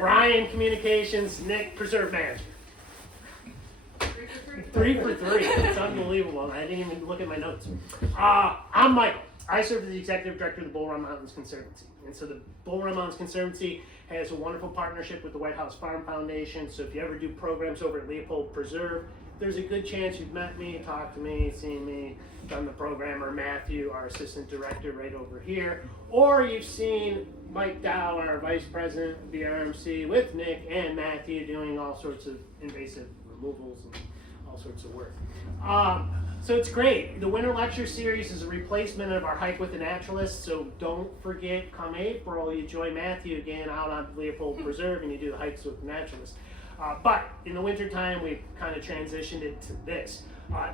Ryan, communications. Nick, preserve manager. 3 for 3. It's unbelievable. I didn't even look at my notes. I'm Michael. I serve as the executive director of the Bull Run Mountains Conservancy. And so the Bull Run Mountains Conservancy has a wonderful partnership with the White House Farm Foundation. So if you ever do programs over at Leopold Preserve, there's a good chance you've met me, talked to me, seen me, done the program, or Matthew, our assistant director, right over here. Or you've seen Mike Dow, our vice president of the RMC, with Nick and Matthew doing all sorts of invasive removals and all sorts of work. So it's great. The Winter Lecture Series is a replacement of our Hike with the Naturalist, so don't forget, come April, you join Matthew again out on Leopold Preserve and you do the Hikes with the Naturalist. But in the wintertime, we've kind of transitioned it to this.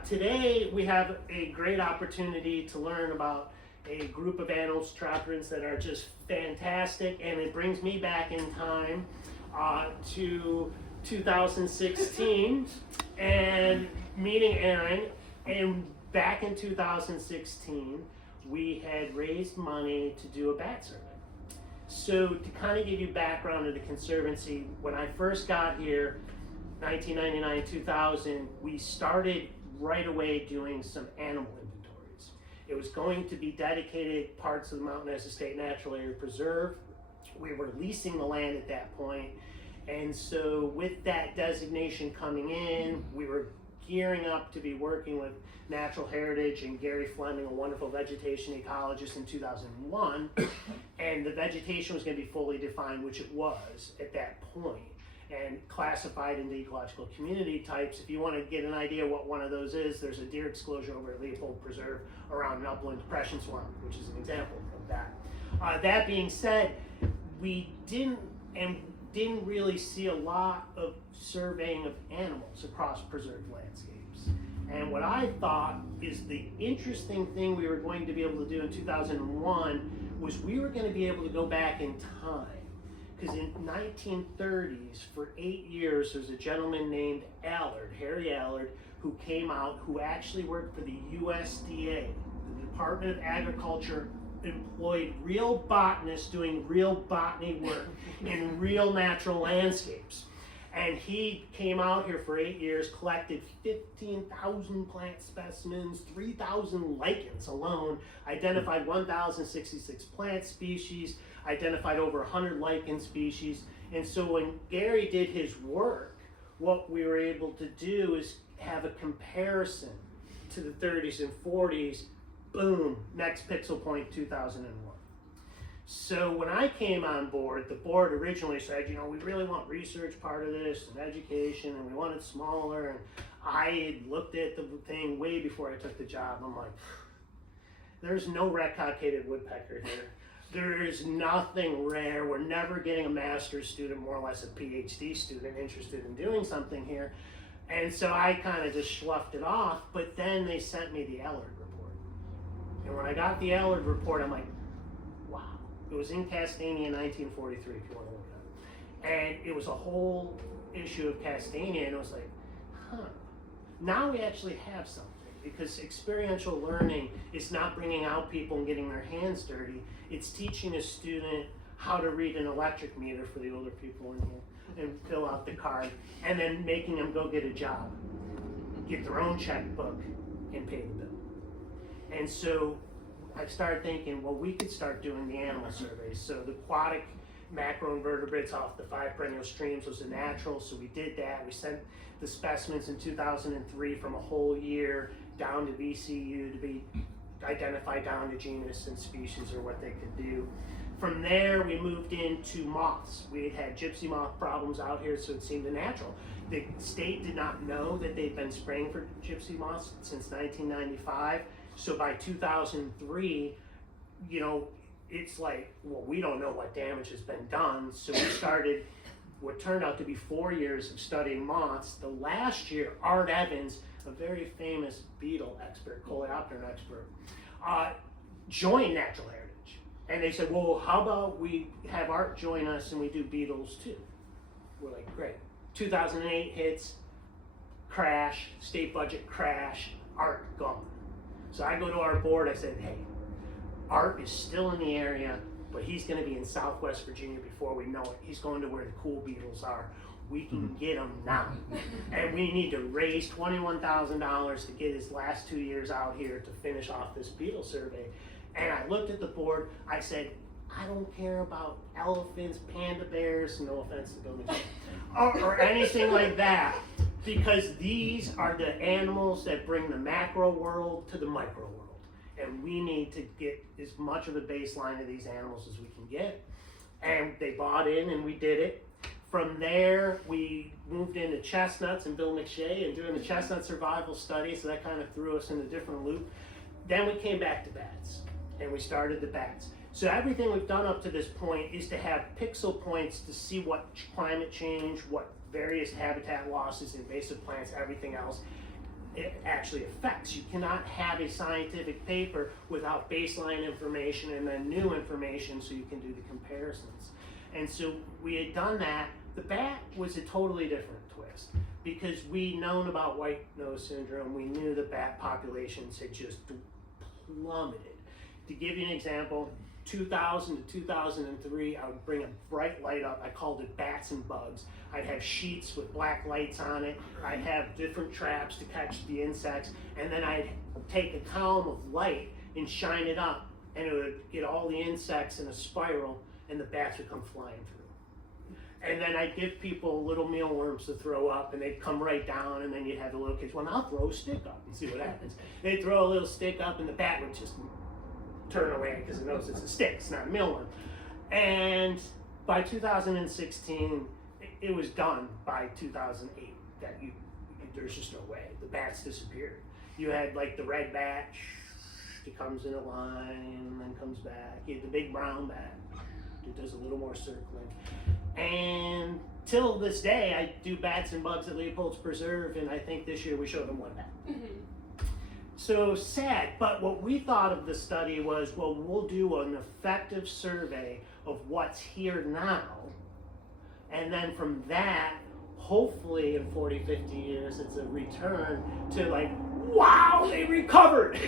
Today, we have a great opportunity to learn about a group of animals, trouters, that are just fantastic, and it brings me back in time to 2016 and meeting Erin. And back in 2016, we had raised money to do a bat survey. So to kind of give you background of the Conservancy, when I first got here, 1999, 2000, we started right away doing some animal inventories. It was going to be dedicated parts of the Mountain as a state natural area preserve. We were leasing the land at that point. And so with that designation coming in, we were gearing up to be working with Natural Heritage and Gary Fleming, a wonderful vegetation ecologist, in 2001. And the vegetation was going to be fully defined, which it was at that point, and classified into ecological community types. If you want to get an idea what one of those is, there's a deer exclusion over at Leopold Preserve around an upland depression swamp, which is an example of that. That being said, we didn't really see a lot of surveying of animals across preserved landscapes. And what I thought is the interesting thing we were going to be able to do in 2001 was we were going to be able to go back in time. Because in 1930s, for 8 years, there was a gentleman named Allard, Harry Allard, who came out, who actually worked for the USDA, the Department of Agriculture, employed real botanists doing real botany work in real natural landscapes. And he came out here for 8 years, collected 15,000 plant specimens, 3,000 lichens alone, identified 1,066 plant species, identified over 100 lichen species. And so when Gary did his work, what we were able to do is have a comparison to the 30s and 40s. Boom, next pixel point, 2001. So when I came on board, the board originally said, you know, we really want research part of this and education, and we want it smaller. And I had looked at the thing way before I took the job. I'm like, there's no red-cockaded woodpecker here. There is nothing rare. We're never getting a master's student, more or less a PhD student, interested in doing something here. And so I kind of just sloughed it off, but then they sent me the Allard report. And when I got the Allard report, I'm like, wow. It was in Castania in 1943, if you want to look it up. And it was a whole issue of Castania, and it was like, huh, now we actually have something. Because experiential learning is not bringing out people and getting their hands dirty. It's teaching a student how to read an electric meter for the older people in here and fill out the card, and then making them go get a job, get their own checkbook, and pay the bill. And so I started thinking, well, we could start doing the animal surveys. So the aquatic macroinvertebrates off the 5 perennial streams was a natural, so we did that. We sent the specimens in 2003 from a whole year down to VCU to be identified down to genus and species, or what they could do. From there, we moved into moths. We had gypsy moth problems out here, so it seemed natural. The state did not know that they'd been spraying for gypsy moths since 1995. So by 2003, you know, it's like, well, we don't know what damage has been done. So we started what turned out to be 4 years of studying moths. The last year, Art Evans, a very famous beetle expert, coleoptera expert, joined Natural Heritage. And they said, well, how about we have Art join us and we do beetles too? We're like, great. 2008 hits, crash, state budget crash, Art gone. So I go to our board, I said, hey, Art is still in the area, but he's going to be in Southwest Virginia before we know it. He's going to where the cool beetles are. We can get him now. And we need to raise $21,000 to get his last 2 years out here to finish off this beetle survey. And I looked at the board, I said, I don't care about elephants, panda bears, no offense to Bill McShay, or anything like that, because these are the animals that bring the macro world to the micro world. And we need to get as much of a baseline of these animals as we can get. And they bought in and we did it. From there, we moved into chestnuts and Bill McShay and doing the chestnut survival study, so that kind of threw us in a different loop. Then we came back to bats, and we started the bats. So everything we've done up to this point is to have pixel points to see what climate change, what various habitat losses, invasive plants, everything else, it actually affects. You cannot have a scientific paper without baseline information and then new information so you can do the comparisons. And so we had done that. The bat was a totally different twist because we'd known about white nose syndrome. We knew the bat populations had just plummeted. To give you an example, 2000 to 2003, I would bring a bright light up. I called it bats and bugs. I'd have sheets with black lights on it. I'd have different traps to catch the insects. And then I'd take a column of light and shine it up. And it would get all the insects in a spiral and the bats would come flying through. And then I'd give people little mealworms to throw up and they'd come right down and then you'd have the little kids, well, I'll throw a stick up and see what happens. They'd throw a little stick up and the bat would just turn away because it knows it's a stick, it's not a mealworm. And by 2016, it was done by 2008 that there's just no way. The bats disappeared. You had like the red bat, it comes in a line and then comes back. You had the big brown bat, it does a little more circling. And till this day, I do bats and bugs at Leopold's Preserve, and I think this year we showed them one bat. So sad, but what we thought of the study was, well, we'll do an effective survey of what's here now, and then from that, hopefully in 40, 50 years, it's a return to like, wow, they recovered.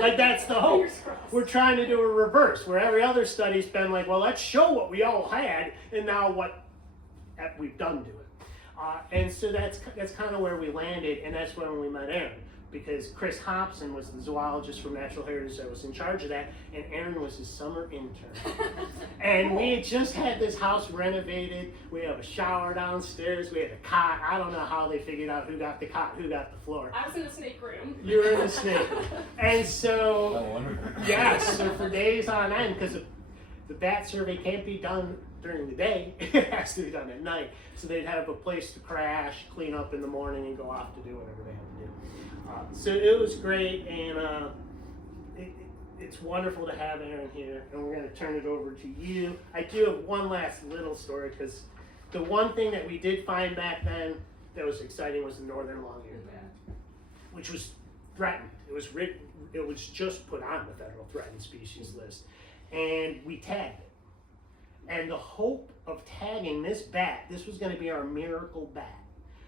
Like that's the hope. We're trying to do a reverse, where every other study's been like, well, let's show what we all had, and now what we've done to it. And so that's kind of where we landed, and that's when we met Erin, because Chris Hobson was the zoologist from Natural Heritage that was in charge of that, and Erin was his summer intern. And we had just had this house renovated. We have a shower downstairs. We had a cot. I don't know how they figured out who got the cot, who got the floor. I was in the snake room. You were in the snake room. And so, yes, so for days on end, because the bat survey can't be done during the day, it has to be done at night. So they'd have a place to crash, clean up in the morning, and go off to do whatever they have to do. So it was great, and it's wonderful to have Erin here, and we're going to turn it over to you. I do have one last little story, because the one thing that we did find back then that was exciting was the northern long-eared bat, which was threatened. It was just put on the federal threatened species list, and we tagged it. And the hope of tagging this bat, this was going to be our miracle bat,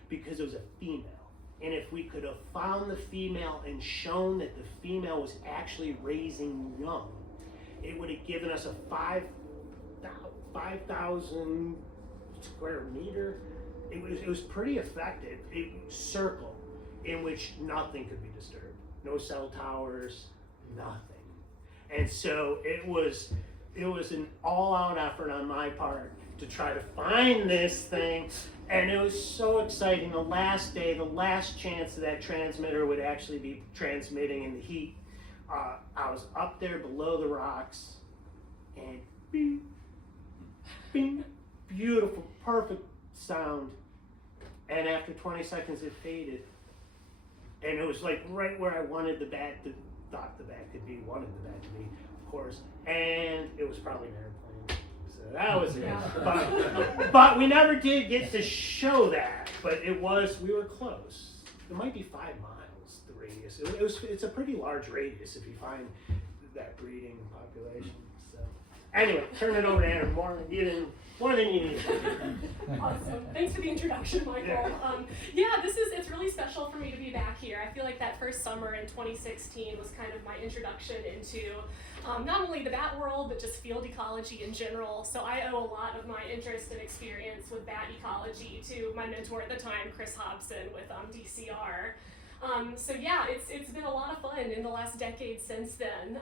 because it was a female. And if we could have found the female and shown that the female was actually raising young, it would have given us a 5,000 square meter. It was pretty effective. A circle in which nothing could be disturbed. No cell towers, nothing. And so it was an all-out effort on my part to try to find this thing. And it was so exciting. The last day, the last chance that transmitter would actually be transmitting in the heat, I was up there below the rocks, and bing, bing, beautiful, perfect sound. And after 20 seconds, it faded. And it was like right where I wanted the bat to, thought the bat could be, wanted the bat to be, of course. And it was probably an airplane. So that was it. But we never did get to show that. But we were close. It might be 5 miles, the radius. It's a pretty large radius if you find that breeding population. So anyway, turn it over to Erin. More than you need. Awesome. Thanks for the introduction, Michael. Yeah, it's really special for me to be back here. I feel like that first summer in 2016 was kind of my introduction into not only the bat world, but just field ecology in general. So I owe a lot of my interest and experience with bat ecology to my mentor at the time, Chris Hobson with DCR. So yeah, it's been a lot of fun in the last decade since then.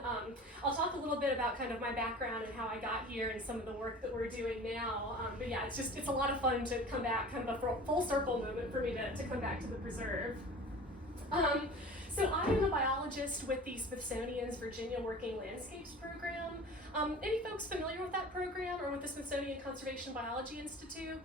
I'll talk a little bit about kind of my background and how I got here and some of the work that we're doing now. But yeah, it's a lot of fun to come back, kind of a full circle moment for me to come back to the preserve. So I am a biologist with the Smithsonian's Virginia Working Landscapes program. Any folks familiar with that program or with the Smithsonian Conservation Biology Institute?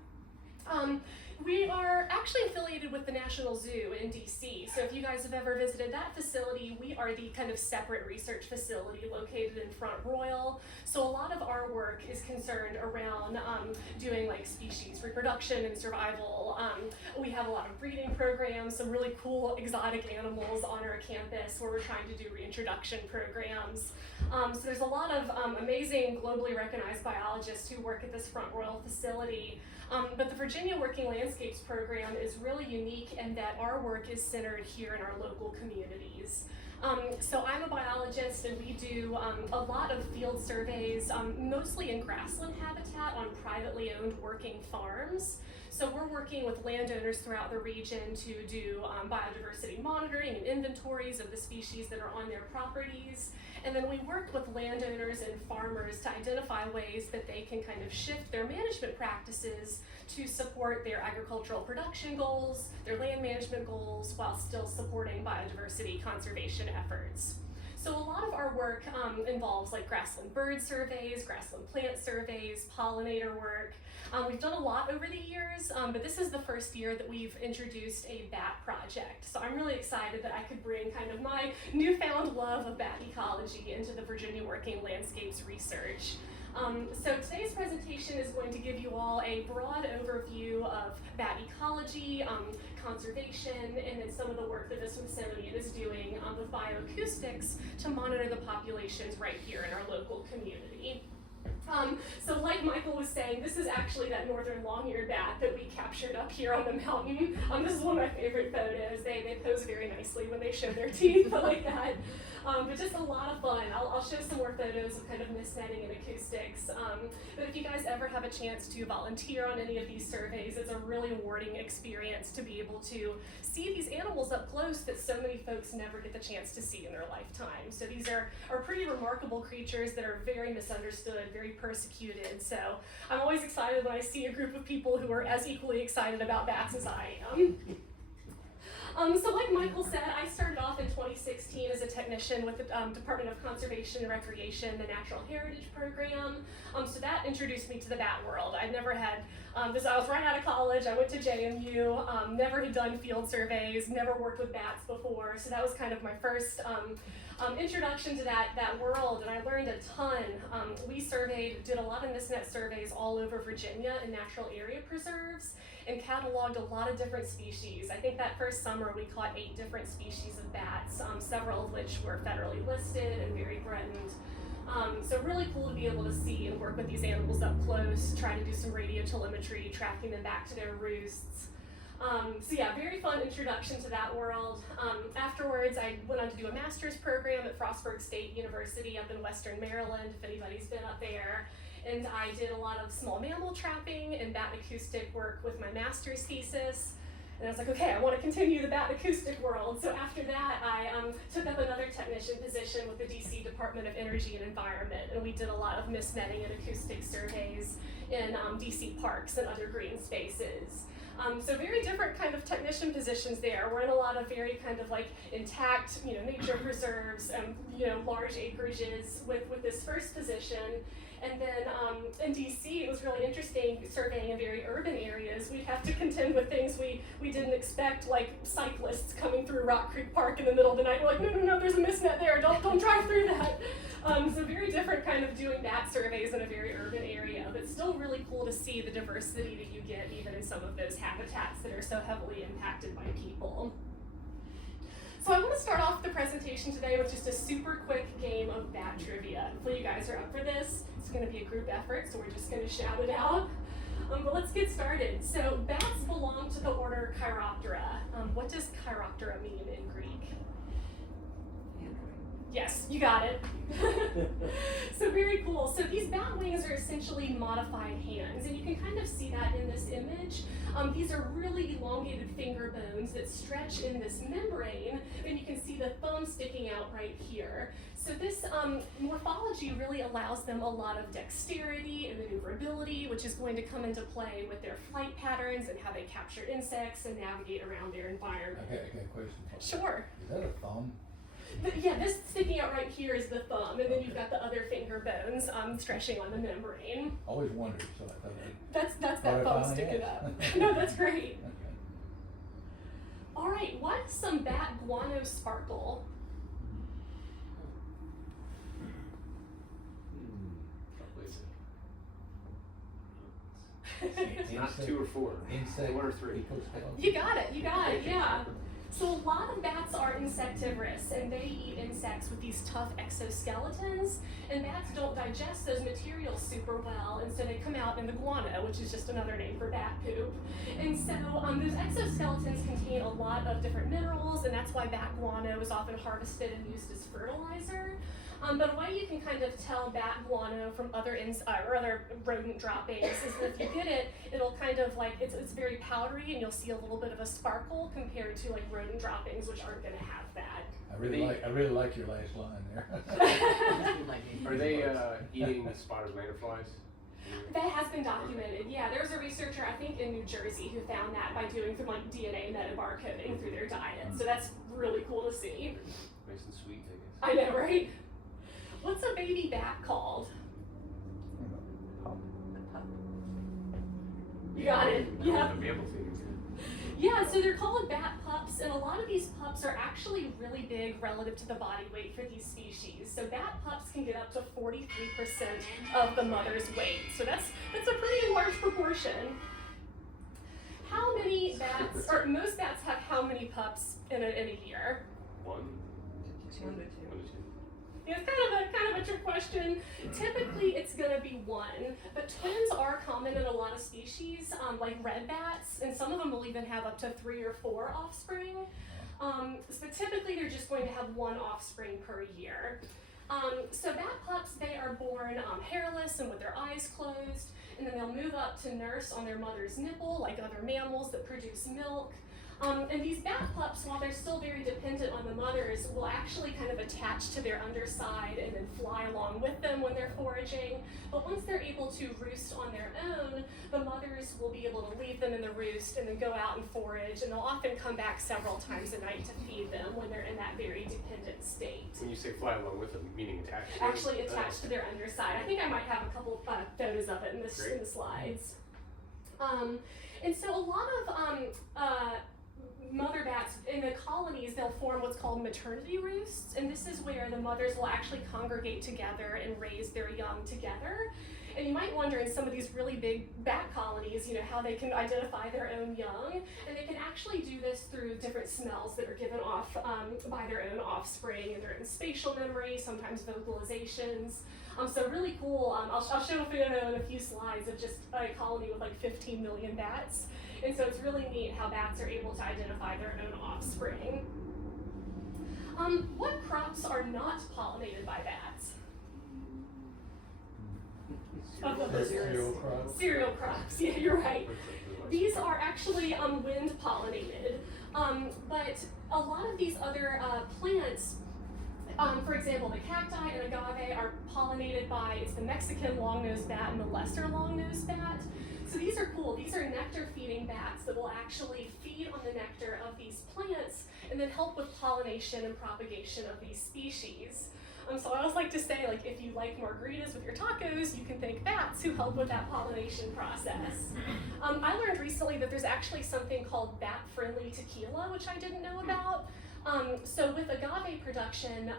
We are actually affiliated with the National Zoo in DC. So if you guys have ever visited that facility, we are the kind of separate research facility located in Front Royal. So a lot of our work is concerned around doing like species reproduction and survival. We have a lot of breeding programs, some really cool exotic animals on our campus where we're trying to do reintroduction programs. So there's a lot of amazing globally recognized biologists who work at this Front Royal facility. But the Virginia Working Landscapes program is really unique in that our work is centered here in our local communities. So I'm a biologist and we do a lot of field surveys, mostly in grassland habitat on privately owned working farms. So we're working with landowners throughout the region to do biodiversity monitoring and inventories of the species that are on their properties. And then we work with landowners and farmers to identify ways that they can kind of shift their management practices to support their agricultural production goals, their land management goals, while still supporting biodiversity conservation efforts. So a lot of our work involves like grassland bird surveys, grassland plant surveys, pollinator work. We've done a lot over the years, but this is the first year that we've introduced a bat project. So I'm really excited that I could bring kind of my newfound love of bat ecology into the Virginia Working Landscapes research. So today's presentation is going to give you all a broad overview of bat ecology, conservation, and then some of the work that the Smithsonian is doing with bioacoustics to monitor the populations right here in our local community. So like Michael was saying, this is actually that northern long-eared bat that we captured up here on the mountain. This is one of my favorite photos. They pose very nicely when they show their teeth like that. But just a lot of fun. I'll show some more photos of kind of mist netting and acoustics. But if you guys ever have a chance to volunteer on any of these surveys, it's a really rewarding experience to be able to see these animals up close that so many folks never get the chance to see in their lifetime. So these are pretty remarkable creatures that are very misunderstood, very persecuted. So I'm always excited when I see a group of people who are as equally excited about bats as I am. So like Michael said, I started off in 2016 as a technician with the Department of Conservation and Recreation, the Natural Heritage Program. So that introduced me to the bat world. I'd never had, I was right out of college, I went to JMU, never had done field surveys, never worked with bats before, so that was kind of my first introduction to that world, and I learned a ton. We did a lot of mist-net surveys all over Virginia in natural area preserves, and cataloged a lot of different species. I think that first summer we caught 8 different species of bats, several of which were federally listed and very threatened. So really cool to be able to see and work with these animals up close, try to do some radio telemetry, tracking them back to their roosts. So yeah, very fun introduction to that world. Afterwards, I went on to do a master's program at Frostburg State University up in Western Maryland, if anybody's been up there. And I did a lot of small mammal trapping and bat acoustic work with my master's thesis. And I was like, okay, I want to continue the bat acoustic world. So after that, I took up another technician position with the DC Department of Energy and Environment. And we did a lot of mist netting and acoustic surveys in DC parks and other green spaces. So very different kind of technician positions there. We're in a lot of very kind of like intact, nature preserves and, large acreages with this first position. And then in DC, it was really interesting surveying in very urban areas. We'd have to contend with things we didn't expect, like cyclists coming through Rock Creek Park in the middle of the night. We're like, no, there's a mist net there. Don't drive through that. So very different kind of doing bat surveys in a very urban area, but still really cool to see the diversity that you get even in some of those habitats that are so heavily impacted by people. So I want to start off the presentation today with just a super quick game of bat trivia. Hopefully you guys are up for this. It's going to be a group effort, so we're just going to shout it out. But let's get started. So bats belong to the order Chiroptera. What does Chiroptera mean in Greek? Yes, you got it. So very cool. So these bat wings are essentially modified hands, and you can kind of see that in this image. These are really elongated finger bones that stretch in this membrane, and you can see the thumb sticking out right here. So this morphology really allows them a lot of dexterity and maneuverability, which is going to come into play with their flight patterns and how they capture insects and navigate around their environment. Okay, I got a question. Sure. Is that a thumb? Yeah, this sticking out right here is the thumb, and then you've got the other finger bones stretching on the membrane. Always wondered, so I thought That's Oh, that I thumb finally sticking asked. up. No, that's great. Okay. All right, what is some bat guano sparkle? It's not 2 or 4. Insect. 1 or 3. Ecoskeleton. You got it, yeah. So a lot of bats are insectivorous, and they eat insects with these tough exoskeletons, and bats don't digest those materials super well, and so they come out in the guano, which is just another name for bat poop. And so those exoskeletons contain a lot of different minerals, and that's why bat guano is often harvested and used as fertilizer. But a way you can kind of tell bat guano from other other rodent droppings is that if you get it, it'll kind of like, it's very powdery, and you'll see a little bit of a sparkle compared to like rodent droppings, which aren't going to have that. I really like your last line there. Are they eating the spotted butterflies? That has been documented. Yeah, there was a researcher, I think in New Jersey, who found that by doing some like DNA metabarcoding through their diet. So that's really cool to see. Nice and sweet, I guess. I know, right? What's a baby bat called? You got it. Yeah. The mammal figures. Yeah, so they're called bat pups, and a lot of these pups are actually really big relative to the body weight for these species. So bat pups can get up to 43% of the mother's weight. So that's a pretty large proportion. How many bats, or most bats have how many pups in a year? 1. 2 to 2. Yeah, it's kind of a trick question. Typically, it's going to be 1, but twins are common in a lot of species, like red bats, and some of them will even have up to 3 or 4 offspring. But typically, they're just going to have 1 offspring per year. So bat pups, they are born hairless and with their eyes closed, and then they'll move up to nurse on their mother's nipple, like other mammals that produce milk. And these bat pups, while they're still very dependent on the mothers, will actually kind of attach to their underside and then fly along with them when they're foraging. But once they're able to roost on their own, the mothers will be able to leave them in the roost and then go out and forage, and they'll often come back several times a night to feed them when they're in that very dependent state. When you say fly along with them, meaning attached to them? Actually attached to their underside. I think I might have a couple photos of it in the slides. And so a lot of mother bats in the colonies, they'll form what's called maternity roosts, and this is where the mothers will actually congregate together and raise their young together. And you might wonder in some of these really big bat colonies, how they can identify their own young, and they can actually do this through different smells that are given off by their own offspring and their own spatial memory, sometimes vocalizations. So really cool. I'll show a photo in a few slides of just a colony with like 15 million bats. And so it's really neat how bats are able to identify their own offspring. What crops are not pollinated by bats? Cereal crops. Cereal crops, yeah, you're right. These are actually wind pollinated, but a lot of these other plants, for example, the cacti and agave are pollinated by, it's the Mexican long-nosed bat and the lesser long-nosed bat. So these are cool. These are nectar-feeding bats that will actually feed on the nectar of these plants and then help with pollination and propagation of these species. So I always like to say, like, if you like margaritas with your tacos, you can thank bats who help with that pollination process. I learned recently that there's actually something called bat-friendly tequila, which I didn't know about. So with agave production,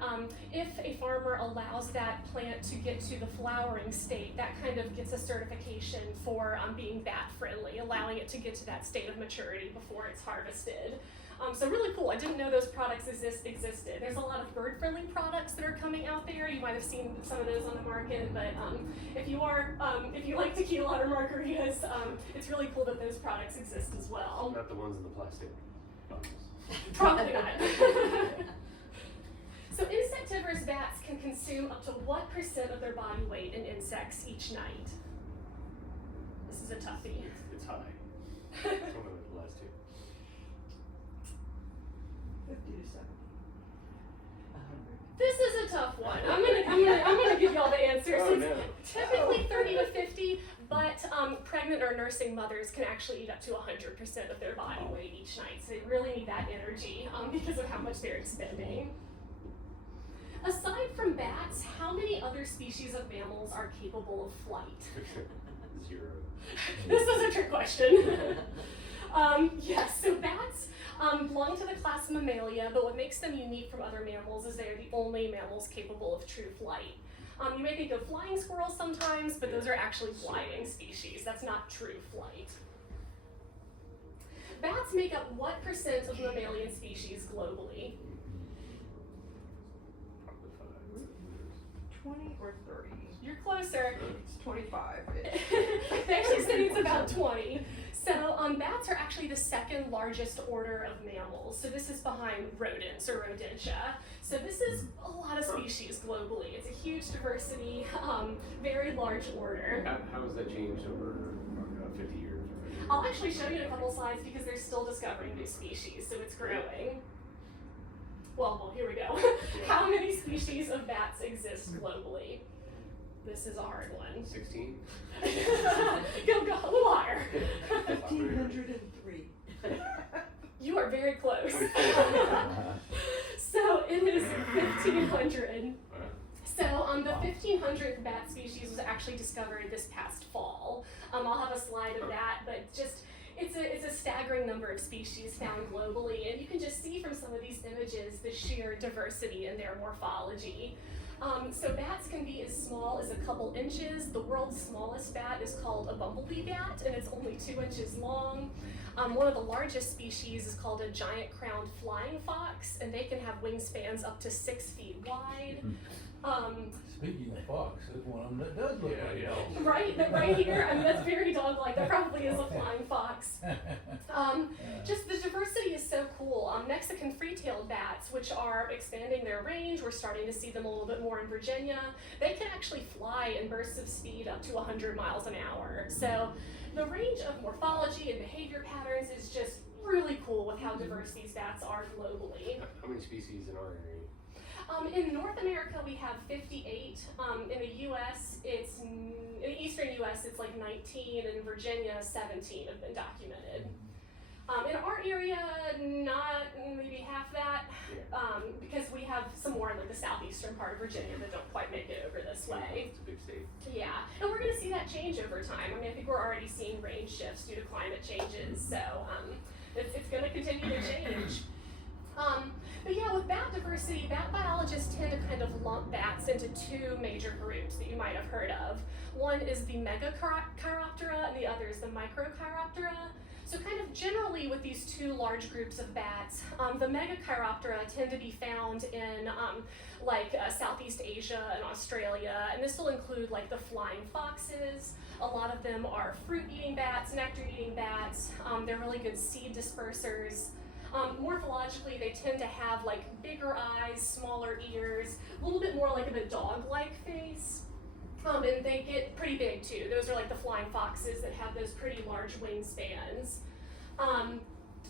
if a farmer allows that plant to get to the flowering state, that kind of gets a certification for being bat friendly, allowing it to get to that state of maturity before it's harvested. So really cool. I didn't know those products existed. There's a lot of bird-friendly products that are coming out there. You might have seen some of those on the market, but if you like tequila or margaritas, it's really cool that those products exist as well. Not the ones in the plastic bottles. Probably not. So insectivorous bats can consume up to what % of their body weight in insects each night? This is a toughie. It's high. It's one of the last two. 50 to 70. This is a tough one. I'm gonna give y'all the answers. Oh, It's no. typically 30 to 50, but pregnant or nursing mothers can actually eat up to 100% of their body weight each night. So they really need that energy because of how much they're expending. Aside from bats, how many other species of mammals are capable of flight? 0. This is a trick question. Yes, so bats belong to the class Mammalia, but what makes them unique from other mammals is they are the only mammals capable of true flight. You may think of flying squirrels sometimes, but those are actually gliding species. That's not true flight. Bats make up what % of mammalian species globally? Probably 20 or 30? You're closer. It's 25. They actually said it's about 20. So bats are actually the second largest order of mammals. So this is behind rodents or rodentia. So this is a lot of species globally. It's a huge diversity, very large order. How has that changed over 50 years? I'll actually show you in a couple slides because they're still discovering new species, so it's growing. Well, here we go. How many species of bats exist globally? This is a hard one. 16? Go a little higher. 1,503. You are very close. So it is 1,500. So the 1,500th bat species was actually discovered this past fall. I'll have a slide of that, but just it's a staggering number of species found globally, and you can just see from some of these images the sheer diversity in their morphology. So bats can be as small as a couple inches. The world's smallest bat is called a bumblebee bat, and it's only 2 inches long. One of the largest species is called a giant crowned flying fox, and they can have wingspans up to 6 feet wide. Speaking of fox, there's one of them that does look like a dog. Right here, I mean, that's very dog-like. That probably is a flying fox. Just the diversity is so cool. Mexican free-tailed bats, which are expanding their range, we're starting to see them a little bit more in Virginia. They can actually fly in bursts of speed up to 100 miles an hour. So the range of morphology and behavior patterns is just really cool with how diverse these bats are globally. How many species in our area? In North America, we have 58. In the U.S., in the eastern U.S., it's like 19, and in Virginia, 17 have been documented. In our area, not maybe half that, because we have some more in like the southeastern part of Virginia that don't quite make it over this way. It's a big state. Yeah, and we're going to see that change over time. I mean, I think we're already seeing range shifts due to climate changes, so it's going to continue to change. But yeah, with bat diversity, bat biologists tend to kind of lump bats into 2 major groups that you might have heard of. One is the Megachiroptera and the other is the Microchiroptera. So kind of generally with these 2 large groups of bats, the Megachiroptera tend to be found in Southeast Asia and Australia, and this will include like the flying foxes. A lot of them are fruit-eating bats, nectar-eating bats. They're really good seed dispersers. Morphologically, they tend to have like bigger eyes, smaller ears, a little bit more like of a dog-like face. And they get pretty big too. Those are like the flying foxes that have those pretty large wingspans.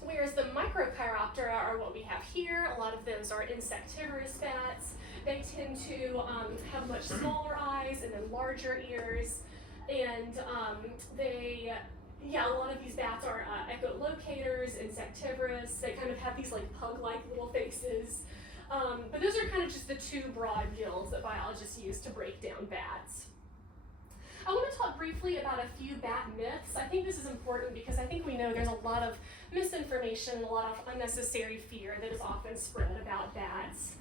Whereas the Microchiroptera are what we have here. A lot of those are insectivorous bats. They tend to have much smaller eyes and then larger ears. And a lot of these bats are echolocators, insectivorous. They kind of have these like pug-like little faces. But those are kind of just the 2 broad guilds that biologists use to break down bats. I want to talk briefly about a few bat myths. I think this is important because I think we know there's a lot of misinformation, a lot of unnecessary fear that is often spread about bats.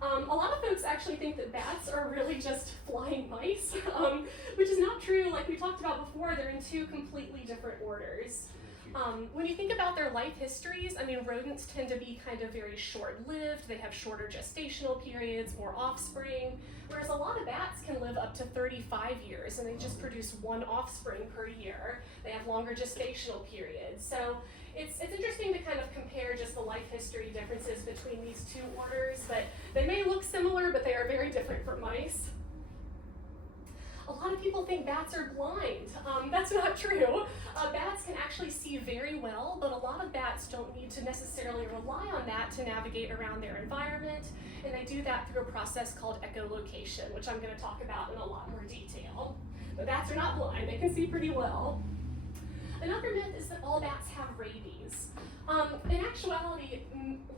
A lot of folks actually think that bats are really just flying mice, which is not true. Like we talked about before, they're in two completely different orders. When you think about their life histories, I mean, rodents tend to be kind of very short-lived. They have shorter gestational periods, more offspring, whereas a lot of bats can live up to 35 years and they just produce one offspring per year. They have longer gestational periods. So it's interesting to kind of compare just the life history differences between these two orders, but they may look similar, but they are very different from mice. A lot of people think bats are blind. That's not true. Bats can actually see very well, but a lot of bats don't need to necessarily rely on that to navigate around their environment, and they do that through a process called echolocation, which I'm going to talk about in a lot more detail. But bats are not blind, they can see pretty well. Another myth is that all bats have rabies. In actuality,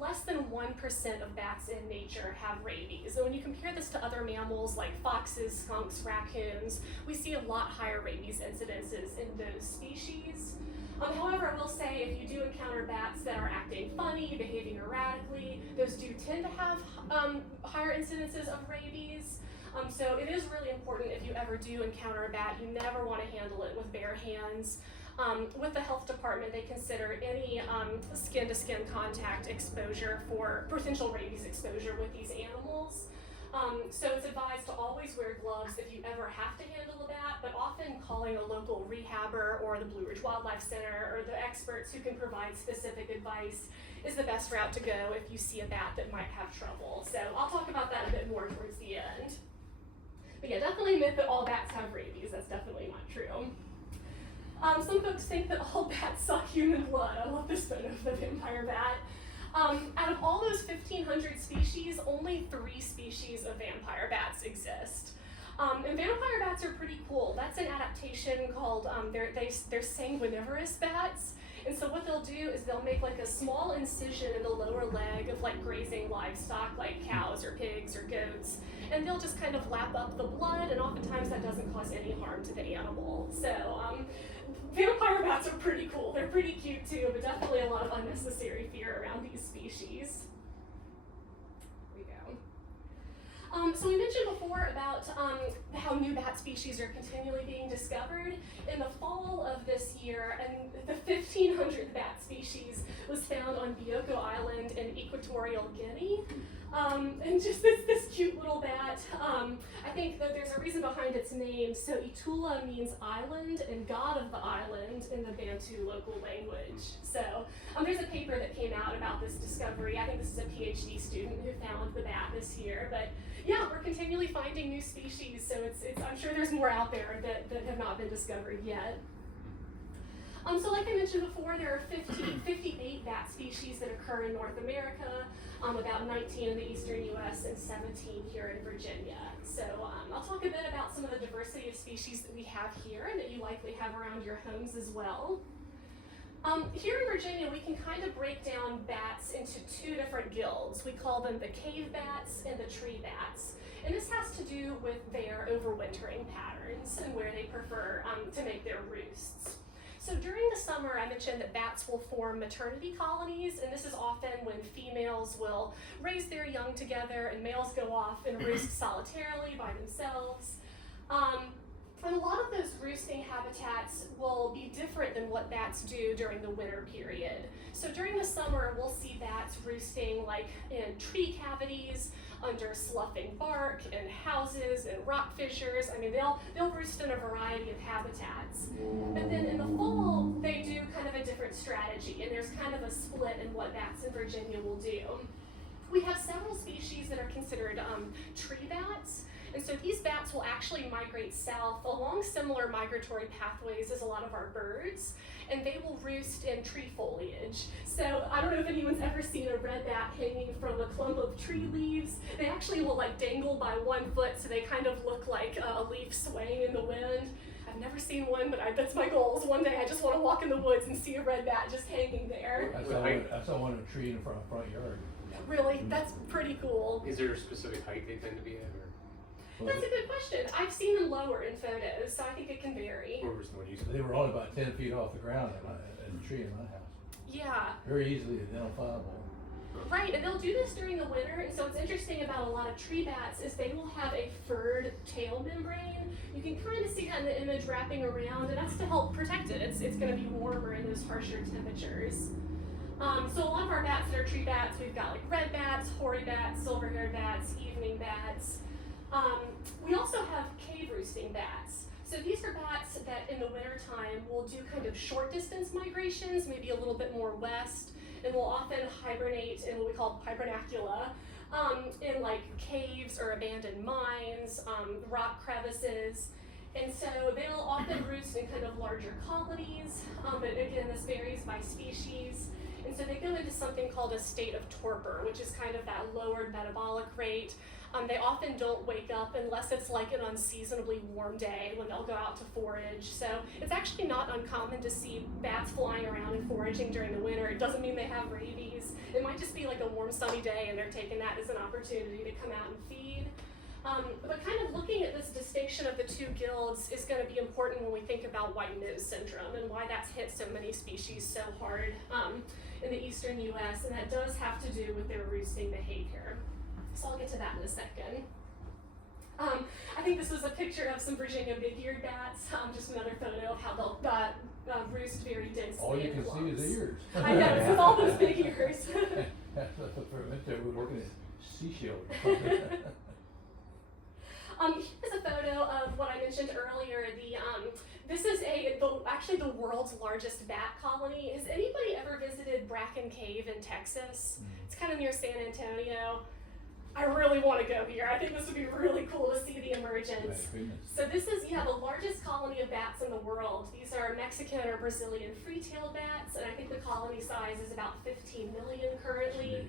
less than 1% of bats in nature have rabies. And when you compare this to other mammals like foxes, skunks, raccoons, we see a lot higher rabies incidences in those species. However, I will say if you do encounter bats that are acting funny, behaving erratically, those do tend to have higher incidences of rabies. So it is really important if you ever do encounter a bat, you never want to handle it with bare hands. With the health department, they consider any skin-to-skin contact exposure for potential rabies exposure with these animals. So it's advised to always wear gloves if you ever have to handle a bat, but often calling a local rehabber or the Blue Ridge Wildlife Center or the experts who can provide specific advice is the best route to go if you see a bat that might have trouble. So I'll talk about that a bit more towards the end. But yeah, definitely a myth that all bats have rabies. That's definitely not true. Some folks think that all bats suck human blood. I love this photo of the vampire bat. Out of all those 1,500 species, only 3 species of vampire bats exist. And vampire bats are pretty cool. That's an adaptation called, they're sanguinivorous bats. And so what they'll do is they'll make like a small incision in the lower leg of like grazing livestock like cows or pigs or goats. And they'll just kind of lap up the blood, and oftentimes that doesn't cause any harm to the animal. So vampire bats are pretty cool. They're pretty cute too, but definitely a lot of unnecessary fear around these species. Here we go. So we mentioned before about how new bat species are continually being discovered. In the fall of this year, and the 1,500th bat species was found on Bioko Island in Equatorial Guinea. And just this cute little bat. I think that there's a reason behind its name. So Itula means island and god of the island in the Bantu local language. So there's a paper that came out about this discovery. I think this is a PhD student who found the bat this year. But yeah, we're continually finding new species. So I'm sure there's more out there that have not been discovered yet. So like I mentioned before, there are 58 bat species that occur in North America, about 19 in the eastern US and 17 here in Virginia. So I'll talk a bit about some of the diversity of species that we have here and that you likely have around your homes as well. Here in Virginia, we can kind of break down bats into 2 different guilds. We call them the cave bats and the tree bats. And this has to do with their overwintering patterns and where they prefer to make their roosts. So during the summer, I mentioned that bats will form maternity colonies, and this is often when females will raise their young together and males go off and roost solitarily by themselves. And a lot of those roosting habitats will be different than what bats do during the winter period. So during the summer, we'll see bats roosting like in tree cavities, under sloughing bark, and houses, and rock fissures. I mean, they'll roost in a variety of habitats. But then in the fall, they do kind of a different strategy, and there's kind of a split in what bats in Virginia will do. We have several species that are considered tree bats. And so these bats will actually migrate south along similar migratory pathways as a lot of our birds, and they will roost in tree foliage. So I don't know if anyone's ever seen a red bat hanging from a clump of tree leaves. They actually will like dangle by 1 foot, so they kind of look like a leaf swaying in the wind. I've never seen one, but that's my goal. Is one day I just want to walk in the woods and see a red bat just hanging there. I saw one in a tree in front yard. Really, that's pretty cool. Is there a specific height they tend to be at? Or? That's a good question. I've seen them lower in photos, so I think it can vary. Where was the one you They were only about 10 feet off the ground in the tree in my house. Yeah. Very easily identifiable. Right, and they'll do this during the winter, and so what's interesting about a lot of tree bats is they will have a furred tail membrane. You can kind of see that in the image wrapping around, and that's to help protect it. It's going to be warmer in those harsher temperatures. So a lot of our bats that are tree bats, we've got like red bats, hoary bats, silver-haired bats, evening bats. We also have cave roosting bats. So these are bats that in the wintertime will do kind of short distance migrations, maybe a little bit more west, and will often hibernate in what we call hibernacula, in like caves or abandoned mines, rock crevices. And so they'll often roost in kind of larger colonies, but again, this varies by species. And so they go into something called a state of torpor, which is kind of that lowered metabolic rate. They often don't wake up unless it's like an unseasonably warm day when they'll go out to forage. So it's actually not uncommon to see bats flying around and foraging during the winter. It doesn't mean they have rabies. It might just be like a warm sunny day and they're taking that as an opportunity to come out and feed. But kind of looking at this distinction of the two guilds is going to be important when we think about white nose syndrome and why that's hit so many species so hard in the eastern US, and that does have to do with their roosting behavior. So I'll get to that in a second. I think this was a picture of some Virginia big-eared bats, just another photo of how they'll roost very densely. All you in can see is clumps. the ears. I know, it's with all those big ears. We're working at seashells. Here's a photo of what I mentioned earlier. This is actually the world's largest bat colony. Has anybody ever visited Bracken Cave in Texas? It's kind of near San Antonio. I really want to go here. I think this would be really cool to see the emergence. So this is, the largest colony of bats in the world. These are Mexican or Brazilian free-tailed bats, and I think the colony size is about 15 million currently.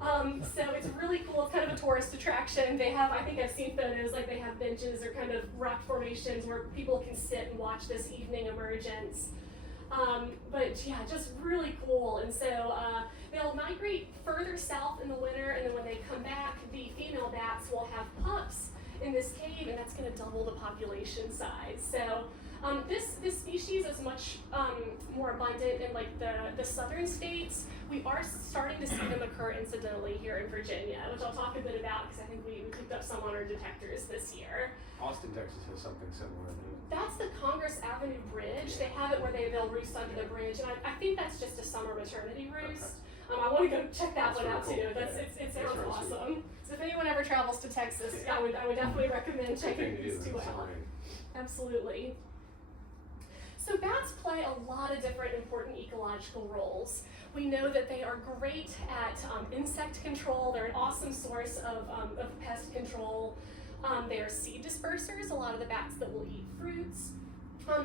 So it's really cool. It's kind of a tourist attraction. They have, I think I've seen photos, like they have benches or kind of rock formations where people can sit and watch this evening emergence. But yeah, just really cool. And so they'll migrate further south in the winter, and then when they come back, the female bats will have pups in this cave, and that's going to double the population size. So this species is much more abundant in like the southern states. We are starting to see them occur incidentally here in Virginia, which I'll talk a bit about because I think we picked up some on our detectors this year. Austin, Texas has something similar. That's the Congress Avenue Bridge. They have it where they'll roost under the bridge, and I think that's just a summer maternity roost. I want to go check that one out too. It sounds awesome. So if anyone ever travels to Texas, I would definitely recommend checking these two out. Absolutely. So bats play a lot of different important ecological roles. We know that they are great at insect control. They're an awesome source of pest control. They are seed dispersers, a lot of the bats that will eat fruits.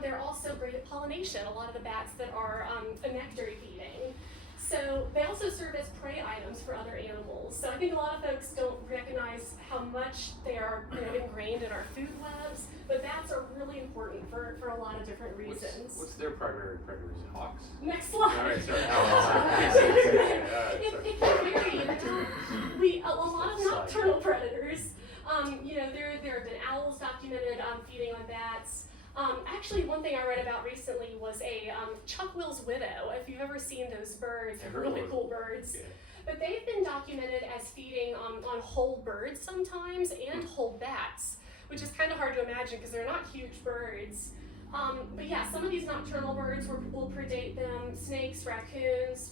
They're also great at pollination, a lot of the bats that are nectar feeding. So they also serve as prey items for other animals. So I think a lot of folks don't recognize how much they are ingrained in our food webs, but bats are really important for a lot of different reasons. What's their primary predator? Is it hawks? Next slide. All right, sorry. It can vary. A lot of nocturnal predators. There have been owls documented feeding on bats. Actually, one thing I read about recently was a chuck-will's widow. If you've ever seen those birds, they're really cool birds. Yeah. But they've been documented as feeding on whole birds sometimes and whole bats, which is kind of hard to imagine because they're not huge birds. But yeah, some of these nocturnal birds will predate them, snakes, raccoons,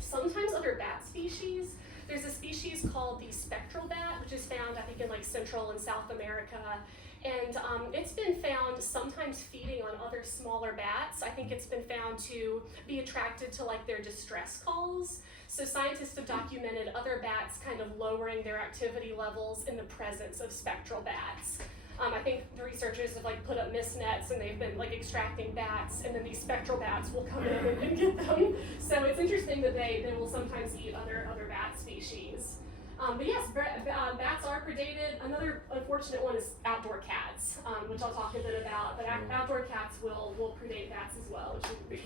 sometimes other bat species. There's a species called the spectral bat, which is found, I think, in like Central and South America. And it's been found sometimes feeding on other smaller bats. I think it's been found to be attracted to like their distress calls. So scientists have documented other bats kind of lowering their activity levels in the presence of spectral bats. I think the researchers have like put up mist nets and they've been like extracting bats, and then these spectral bats will come in and get them. So it's interesting that they will sometimes eat other bat species. But yes, bats are predated. Another unfortunate one is outdoor cats, which I'll talk a bit about. But outdoor cats will predate bats as well, which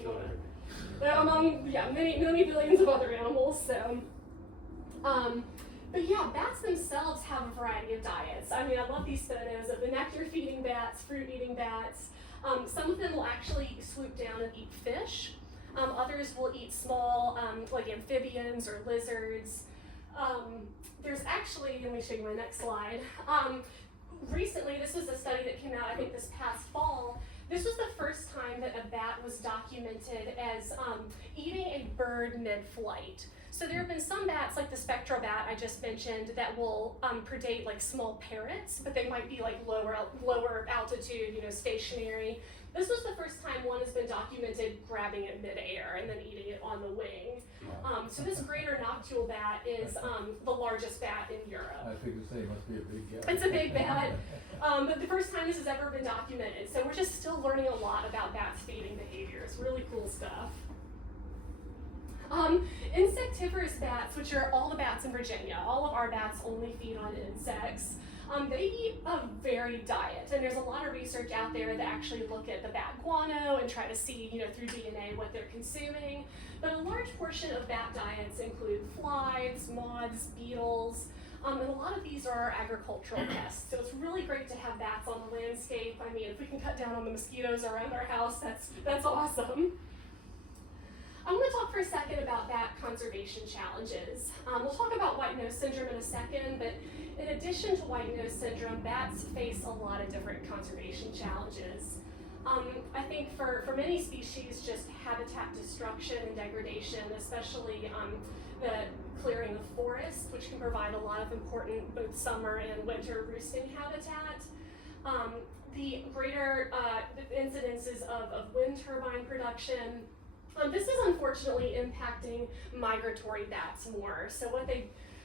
among many billions of other animals. So But yeah, bats themselves have a variety of diets. I mean, I love these photos of the nectar-feeding bats, fruit-eating bats. Some of them will actually swoop down and eat fish. Others will eat small, like amphibians or lizards. There's actually, let me show you my next slide. Recently, this was a study that came out, I think this past fall. This was the first time that a bat was documented as eating a bird mid-flight. So there have been some bats, like the spectral bat I just mentioned, that will predate like small parrots, but they might be like lower altitude, stationary. This was the first time one has been documented grabbing it mid-air and then eating it on the wing. So this greater noctule bat is the largest bat in Europe. I think the same must be a big gap. It's a big bat, but the first time this has ever been documented. So we're just still learning a lot about bats feeding behaviors. Really cool stuff. Insectivorous bats, which are all the bats in Virginia, all of our bats only feed on insects. They eat a varied diet, and there's a lot of research out there that actually look at the bat guano and try to see, through DNA what they're consuming. But a large portion of bat diets include flies, moths, beetles, and a lot of these are agricultural pests. So it's really great to have bats on the landscape. I mean, if we can cut down on the mosquitoes around our house, that's awesome. I want to talk for a second about bat conservation challenges. We'll talk about white nose syndrome in a second, but in addition to white nose syndrome, bats face a lot of different conservation challenges. I think for many species, just habitat destruction and degradation, especially the clearing of forest, which can provide a lot of important both summer and winter roosting habitat. The greater incidences of wind turbine production. This is unfortunately impacting migratory bats more. So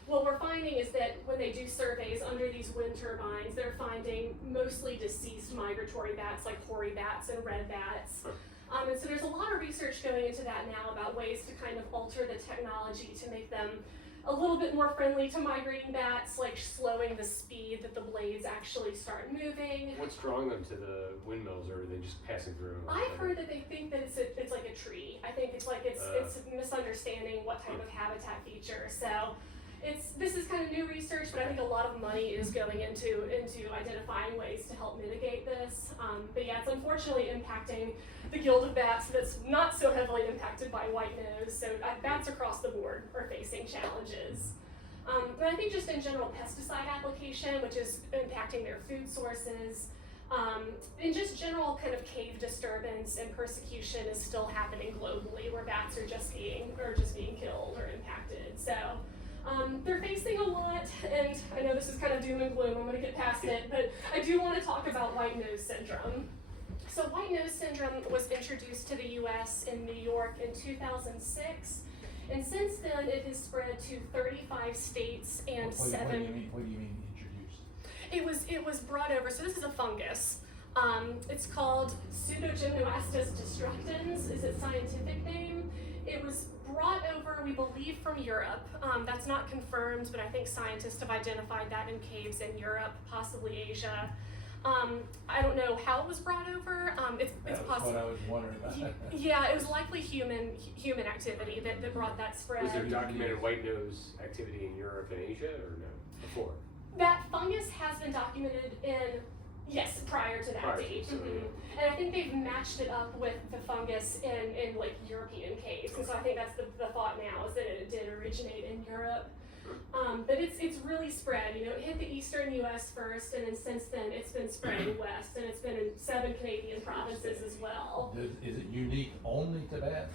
what we're finding is that when they do surveys under these wind turbines, they're finding mostly deceased migratory bats like hoary bats and red bats. And so there's a lot of research going into that now about ways to kind of alter the technology to make them a little bit more friendly to migrating bats, like slowing the speed that the blades actually start moving. What's drawing them to the windmills, or are they just passing through? I've heard that they think that it's like a tree. I think it's misunderstanding what type of habitat feature. So this is kind of new research, but I think a lot of money is going into identifying ways to help mitigate this. But yeah, it's unfortunately impacting the guild of bats that's not so heavily impacted by white nose. So bats across the board are facing challenges. But I think just in general pesticide application, which is impacting their food sources, and just general kind of cave disturbance and persecution is still happening globally, where bats are just being killed or impacted. So they're facing a lot, and I know this is kind of doom and gloom. I'm going to get past it, but I do want to talk about white nose syndrome. So white nose syndrome was introduced to the U.S. in New York in 2006, and since then it has spread to 35 states and What do you mean introduced? It was brought over. So this is a fungus. It's called Pseudogymnoastis destructans is its scientific name. It was brought over, we believe, from Europe. That's not confirmed, but I think scientists have identified that in caves in Europe, possibly Asia. I don't know how it was brought over. It's possible. That's what I was wondering about. Yeah, it was likely human activity that brought that spread. Was there documented white nose activity in Europe and Asia, or no? Before? That fungus has been documented yes, prior to that date. And I think they've matched it up with the fungus in like European caves. And so I think that's the thought now, is that it did originate in Europe. But it's really spread. It hit the eastern US first, and then since then it's been spreading west, and it's been in 7 Canadian provinces as well. Is it unique only to bats?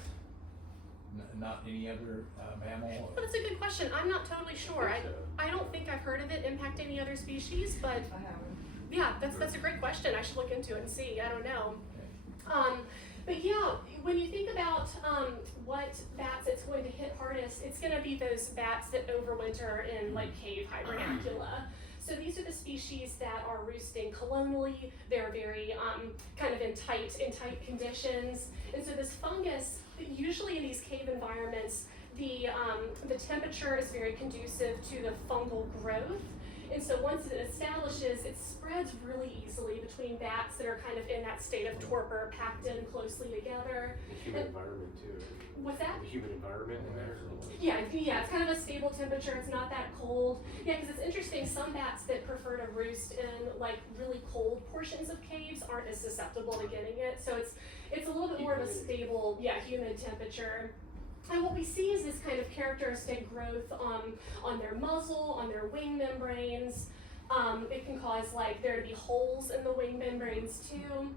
Not any other mammal? That's a good question. I'm not totally sure. I don't think I've heard of it impact any other species, but I haven't. yeah, that's a great question. I should look into it and see. I don't know. But yeah, when you think about what bats it's going to hit hardest, it's going to be those bats that overwinter in like cave hibernacula. So these are the species that are roosting colonially. They're very kind of in tight conditions, and so this fungus, usually in these cave environments, the temperature is very conducive to the fungal growth. And so once it establishes, it spreads really easily between bats that are kind of in that state of torpor, packed in closely together. The human environment too. What's that? The human environment in there. Yeah, it's kind of a stable temperature. It's not that cold. Yeah, because it's interesting. Some bats that prefer to roost in like really cold portions of caves aren't as susceptible to getting it. So it's a little bit more of a stable, humid temperature. And what we see is this kind of characteristic growth on their muzzle, on their wing membranes. It can cause like there to be holes in the wing membranes too.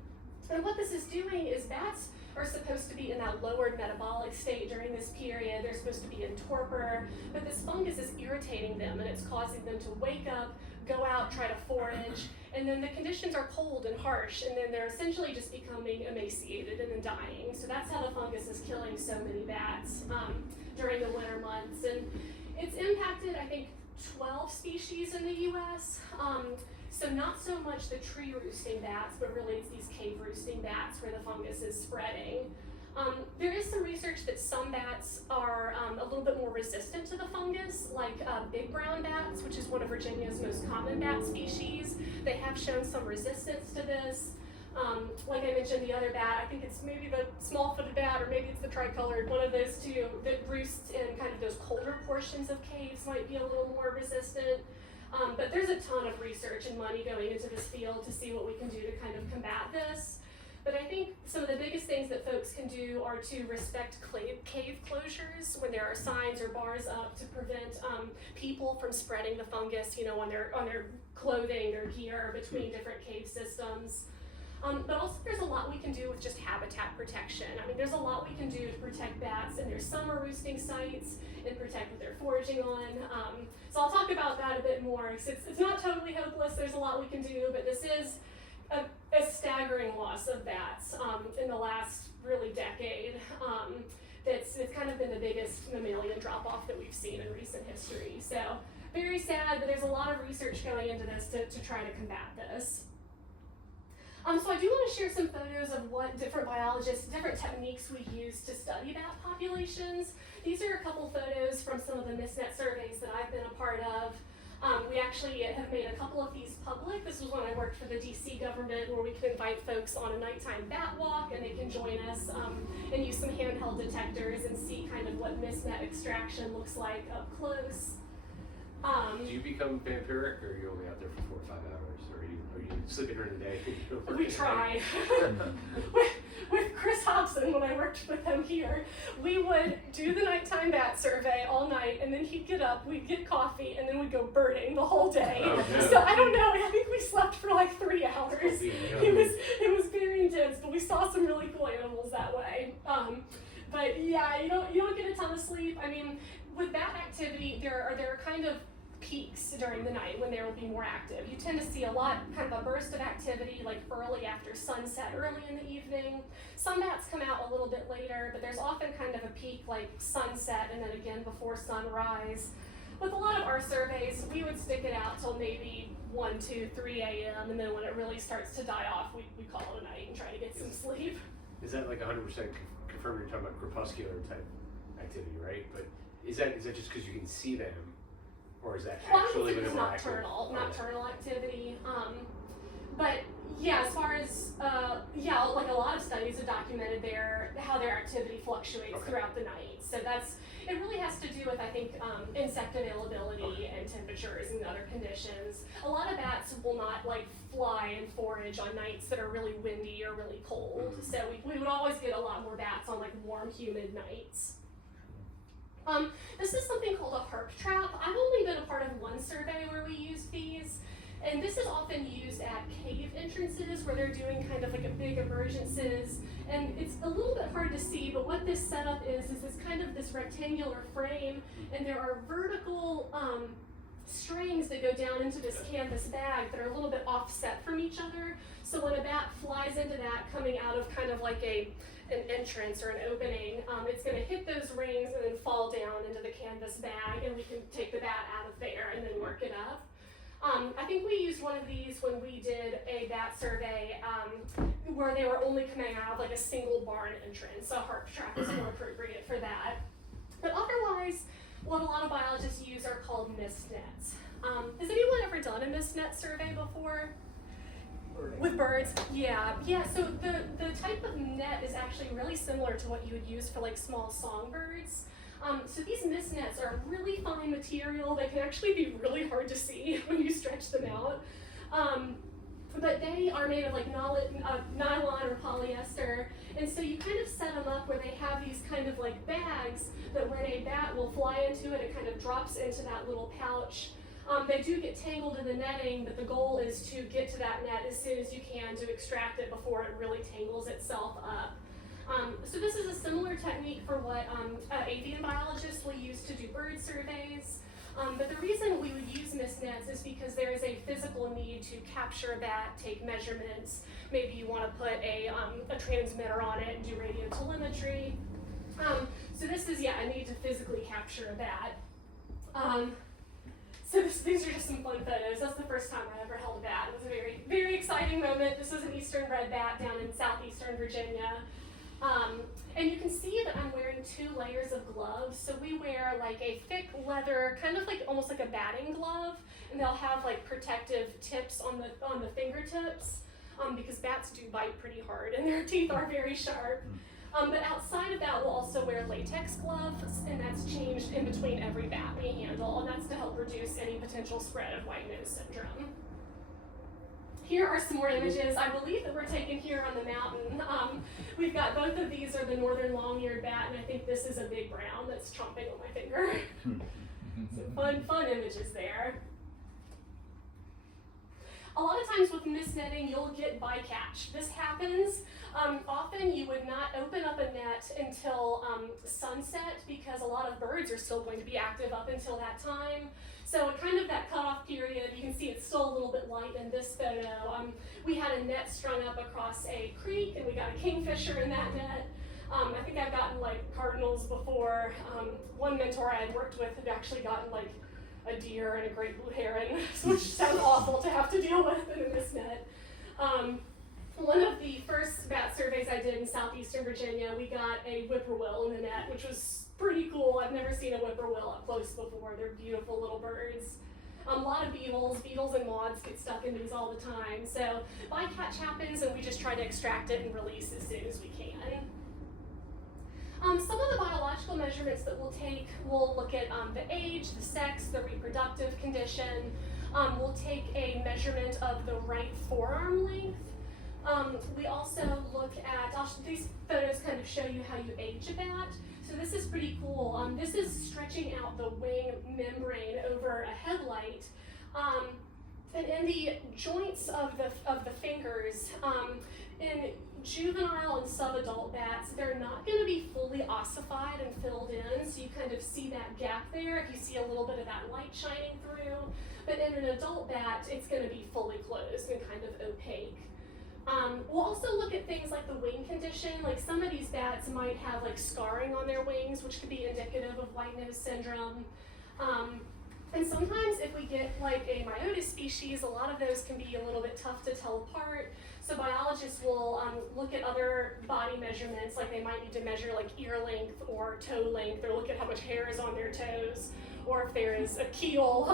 And what this is doing is bats are supposed to be in that lowered metabolic state during this period. They're supposed to be in torpor, but this fungus is irritating them and it's causing them to wake up, go out, try to forage, and then the conditions are cold and harsh, and then they're essentially just becoming emaciated and then dying. So that's how the fungus is killing so many bats during the winter months. And it's impacted, I think, 12 species in the US. So not so much the tree roosting bats, but really it's these cave roosting bats where the fungus is spreading. There is some research that some bats are a little bit more resistant to the fungus, like big brown bats, which is one of Virginia's most common bat species. They have shown some resistance to this. Like I mentioned, the other bat, I think it's maybe the small-footed bat, or maybe it's the tricolored, one of those two that roosts in kind of those colder portions of caves might be a little more resistant. But there's a ton of research and money going into this field to see what we can do to kind of combat this. But I think some of the biggest things that folks can do are to respect cave closures when there are signs or bars up to prevent people from spreading the fungus, on their clothing or gear between different cave systems. But also there's a lot we can do with just habitat protection. I mean, there's a lot we can do to protect bats in their summer roosting sites and protect what they're foraging on. So I'll talk about that a bit more. It's not totally hopeless, there's a lot we can do, but this is a staggering loss of bats in the last really decade. It's kind of been the biggest mammalian drop-off that we've seen in recent history. So very sad, but there's a lot of research going into this to try to combat this. So I do want to share some photos of what different techniques we use to study bat populations. These are a couple photos from some of the MissNet surveys that I've been a part of. We actually have made a couple of these public. This was when I worked for the DC government, where we could invite folks on a nighttime bat walk and they can join us and use some handheld detectors and see kind of what MissNet extraction looks like up close. Do you become vampiric, or are you only out there for 4 or 5 hours, or are you sleeping during the day? We try. with Chris Hobson, when I worked with him here, we would do the nighttime bat survey all night, and then he'd get up, we'd get coffee, and then we'd go birding the whole day. Oh, no. So I don't know, I think we slept for like 3 hours. It was very intense, but we saw some really cool animals that way. But yeah, you don't get a ton of sleep. I mean, with bat activity, there are kind of peaks during the night when they will be more active. You tend to see a lot, kind of a burst of activity like early after sunset, early in the evening. Some bats come out a little bit later, but there's often kind of a peak like sunset and then again before sunrise. With a lot of our surveys, we would stick it out till maybe 1, 2, 3 a.m. and then when it really starts to die off, we call it a night and try to get some sleep. Is that like 100% confirmed? You're talking about crepuscular type activity, right? But is that just because you can see them? Or is that actually it's nocturnal activity. But yeah, as far as like a lot of studies have documented how their activity fluctuates throughout the night. So it really has to do with, I think, insect availability and temperatures and other conditions. A lot of bats will not like fly and forage on nights that are really windy or really cold. So we would always get a lot more bats on like warm, humid nights. This is something called a herp trap. I've only been a part of one survey where we used these, and this is often used at cave entrances where they're doing kind of like a big emergences, and it's a little bit hard to see, but what this setup is this kind of this rectangular frame, and there are vertical strings that go down into this canvas bag that are a little bit offset from each other. So when a bat flies into that coming out of kind of like an entrance or an opening, it's going to hit those rings and then fall down into the canvas bag, and we can take the bat out of there and then work it up. I think we used one of these when we did a bat survey where they were only coming out of like a single barn entrance, so herp trap is more appropriate for that. But otherwise, what a lot of biologists use are called mist nets. Has anyone ever done a mist net survey before? With birds? Yeah. So the type of net is actually really similar to what you would use for like small songbirds. So these mist nets are really fine material. They can actually be really hard to see when you stretch them out. But they are made of like nylon or polyester, and so you kind of set them up where they have these kind of like bags that when a bat will fly into it, it kind of drops into that little pouch. They do get tangled in the netting, but the goal is to get to that net as soon as you can to extract it before it really tangles itself up. So this is a similar technique for what avian biologists will use to do bird surveys. But the reason we would use mist nets is because there is a physical need to capture a bat, take measurements. Maybe you want to put a transmitter on it and do radio telemetry. So this is, a need to physically capture a bat. So these are just some fun photos. That's the first time I ever held a bat. It was a very, very exciting moment. This was an eastern red bat down in southeastern Virginia. And you can see that I'm wearing 2 layers of gloves. So we wear like a thick leather, kind of like almost like a batting glove, and they'll have like protective tips on the fingertips, because bats do bite pretty hard and their teeth are very sharp. But outside of that, we'll also wear latex gloves, and that's changed in between every bat we handle, and that's to help reduce any potential spread of white nose syndrome. Here are some more images. I believe that we're taken here on the mountain. We've got both of these are the northern long-eared bat, and I think this is a big brown that's chomping on my finger. So fun images there. A lot of times with mist netting, you'll get bycatch. This happens. Often you would not open up a net until sunset because a lot of birds are still going to be active up until that time. So kind of that cutoff period, you can see it's still a little bit light in this photo. We had a net strung up across a creek, and we got a kingfisher in that net. I think I've gotten like cardinals before. One mentor I had worked with had actually gotten like a deer and a great blue heron, which sounds awful to have to deal with in this net. One of the first bat surveys I did in southeastern Virginia, we got a whippoorwill in the net, which was pretty cool. I've never seen a whippoorwill up close before. They're beautiful little birds. A lot of beetles and moths get stuck in these all the time. So bycatch happens, and we just try to extract it and release as soon as we can. Some of the biological measurements that we'll take, we'll look at the age, the sex, the reproductive condition. We'll take a measurement of the right forearm length. We also look at, these photos kind of show you how you age a bat. So this is pretty cool. This is stretching out the wing membrane over a headlight. And in the joints of the fingers, in juvenile and subadult bats, they're not going to be fully ossified and filled in, so you kind of see that gap there if you see a little bit of that light shining through. But in an adult bat, it's going to be fully closed and kind of opaque. We'll also look at things like the wing condition. Like some of these bats might have like scarring on their wings, which could be indicative of white nose syndrome. And sometimes if we get like a myotis species, a lot of those can be a little bit tough to tell apart. So biologists will look at other body measurements, like they might need to measure like ear length or toe length, or look at how much hair is on their toes, or if there is a keel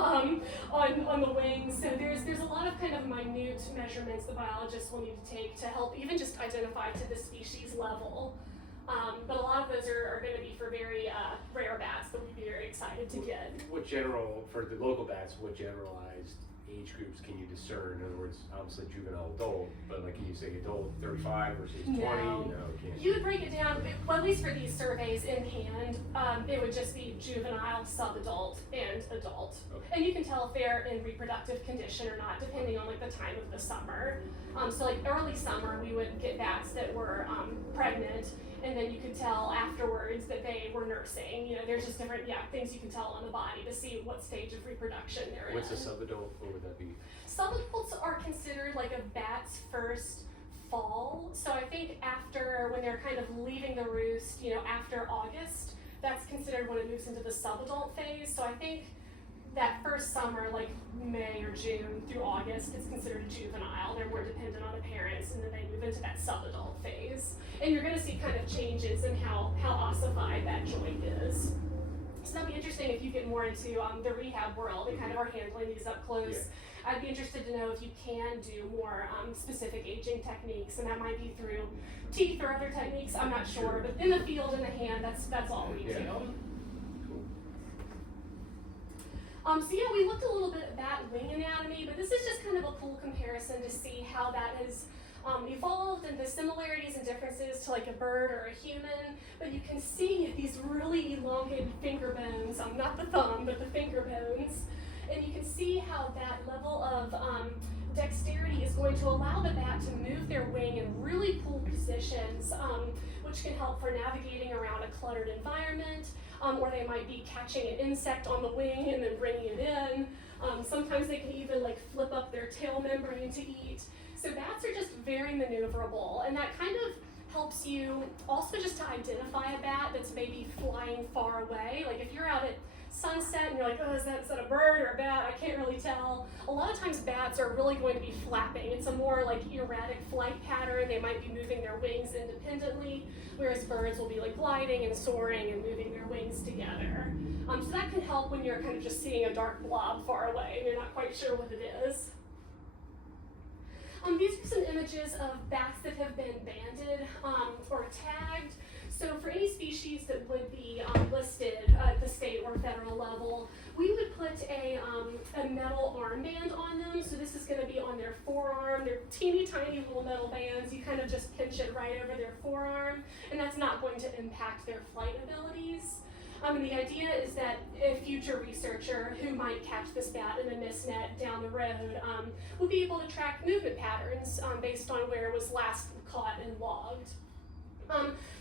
on the wings. So there's a lot of kind of minute measurements the biologists will need to take to help even just identify to the species level. But a lot of those are going to be for very rare bats that we'd be very excited to get. What general, for the local bats, what generalized age groups can you discern? In other words, obviously juvenile, adult, but like can you say adult 35 versus 20? No. No, you can't. You would break it down, well, at least for these surveys in hand, it would just be juvenile, subadult, and adult. Okay. And you can tell if they're in reproductive condition or not, depending on like the time of the summer. So like early summer, we would get bats that were pregnant, and then you could tell afterwards that they were nursing. You know, there's just different things you can tell on the body to see what stage of reproduction they're in. What's a subadult? What would that be? Subadults are considered like a bat's first fall. So I think after, when they're kind of leaving the roost, you know, after August, that's considered when it moves into the subadult phase. So I think that first summer, like May or June through August, is considered a juvenile. They're more dependent on the parents, and then they move into that subadult phase. And you're going to see kind of changes in how ossified that joint is. So that'd be interesting if you get more into the rehab world and kind of are handling these up close. Yeah. I'd be interested to know if you can do more specific aging techniques, and that might be through teeth or other techniques. I'm not sure, but in the field, in the hand, that's all we do. Cool. So yeah, we looked a little bit at bat wing anatomy, but this is just kind of a cool comparison to see how that has evolved and the similarities and differences to like a bird or a human. But you can see these really elongated finger bones, not the thumb, but the finger bones. And you can see how that level of dexterity is going to allow the bat to move their wing in really cool positions, which can help for navigating around a cluttered environment, or they might be catching an insect on the wing and then bringing it in. Sometimes they can even like flip up their tail membrane to eat. So bats are just very maneuverable, and that kind of helps you also just to identify a bat that's maybe flying far away. Like if you're out at sunset and you're like, oh, is that a bird or a bat? I can't really tell. A lot of times bats are really going to be flapping. It's a more like erratic flight pattern. They might be moving their wings independently, whereas birds will be like gliding and soaring and moving their wings together. So that can help when you're kind of just seeing a dark blob far away and you're not quite sure what it is. These are some images of bats that have been banded or tagged. So for any species that would be listed at the state or federal level, we would put a metal armband on them. So this is going to be on their forearm. They're teeny tiny little metal bands. You kind of just pinch it right over their forearm, and that's not going to impact their flight abilities. And the idea is that a future researcher who might catch this bat in a mist net down the road will be able to track movement patterns based on where it was last caught and logged.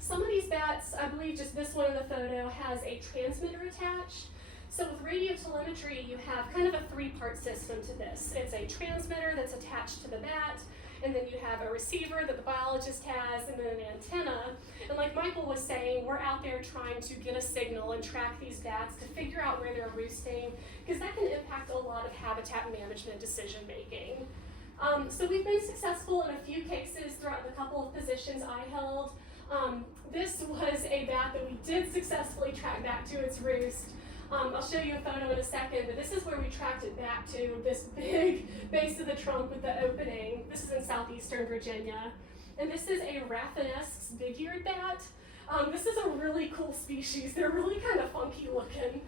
Some of these bats, I believe just this one in the photo, has a transmitter attached. So with radio telemetry, you have kind of a three-part system to this. It's a transmitter that's attached to the bat, and then you have a receiver that the biologist has, and then an antenna. And like Michael was saying, we're out there trying to get a signal and track these bats to figure out where they're roosting, because that can impact a lot of habitat management decision making. So we've been successful in a few cases throughout the couple of positions I held. This was a bat that we did successfully track back to its roost. I'll show you a photo in a second, but this is where we tracked it back to, this big base of the trunk with the opening. This is in southeastern Virginia. And this is a Rafinesque's big-eared bat. This is a really cool species. They're really kind of funky looking.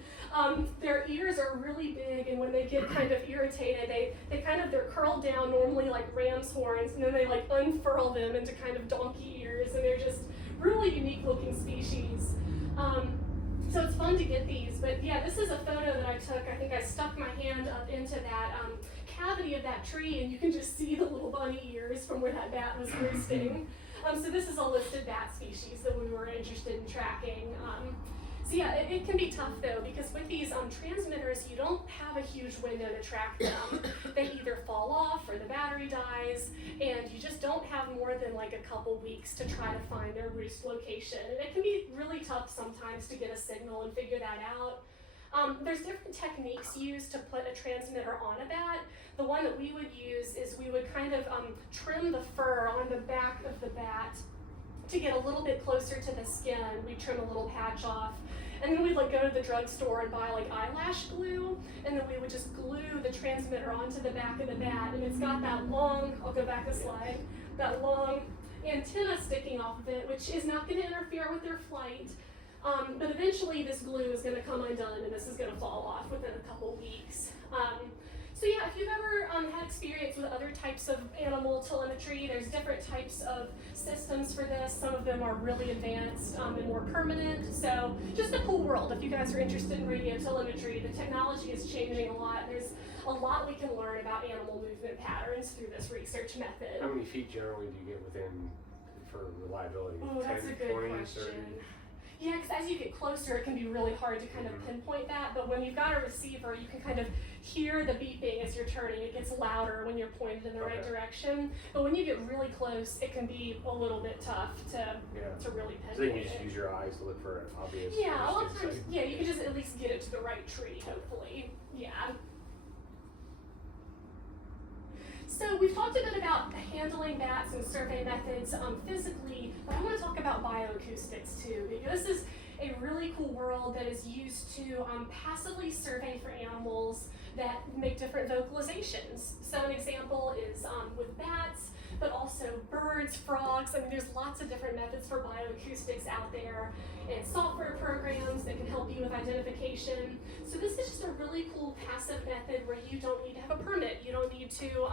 Their ears are really big, and when they get kind of irritated, they're curled down normally like ram's horns, and then they like unfurl them into kind of donkey ears, and they're just really unique looking species. So it's fun to get these, but yeah, this is a photo that I took. I think I stuck my hand up into that cavity of that tree, and you can just see the little bunny ears from where that bat was roosting. So this is a listed bat species that we were interested in tracking. So yeah, it can be tough though, because with these transmitters, you don't have a huge window to track them. They either fall off or the battery dies, and you just don't have more than like a couple weeks to try to find their roost location. And it can be really tough sometimes to get a signal and figure that out. There's different techniques used to put a transmitter on a bat. The one that we would use is we would kind of trim the fur on the back of the bat to get a little bit closer to the skin. We'd trim a little patch off, and then we'd like go to the drugstore and buy like eyelash glue, and then we would just glue the transmitter onto the back of the bat, and it's got that long, I'll go back a slide, that long antenna sticking off of it, which is not going to interfere with their flight. But eventually this glue is going to come undone and this is going to fall off within a couple weeks. So yeah, if you've ever had experience with other types of animal telemetry, there's different types of systems for this. Some of them are really advanced and more permanent. So just a cool world if you guys are interested in radio telemetry. The technology is changing a lot. There's a lot we can learn about animal movement patterns through this research method. How many feet generally do you get within for reliability? Oh, that's 10, a good 20, question. 30? Yeah, because as you get closer, it can be really hard to kind of pinpoint that. But when you've got a receiver, you can kind of hear the beeping as you're turning. It gets louder when you're pointed in the right direction. But when you get really close, it can be a little bit tough to really pinpoint. So then you just use your eyes to look for an obvious. Yeah, a lot of interesting times, sight. yeah, you can just at least get it to the right tree, hopefully. Yeah. So we've talked a bit about handling bats and survey methods physically, but I want to talk about bioacoustics too, because this is a really cool world that is used to passively survey for animals that make different vocalizations. So an example is with bats, but also birds, frogs. I mean, there's lots of different methods for bioacoustics out there, and software programs that can help you with identification. So this is just a really cool passive method where you don't need to have a permit. You don't need to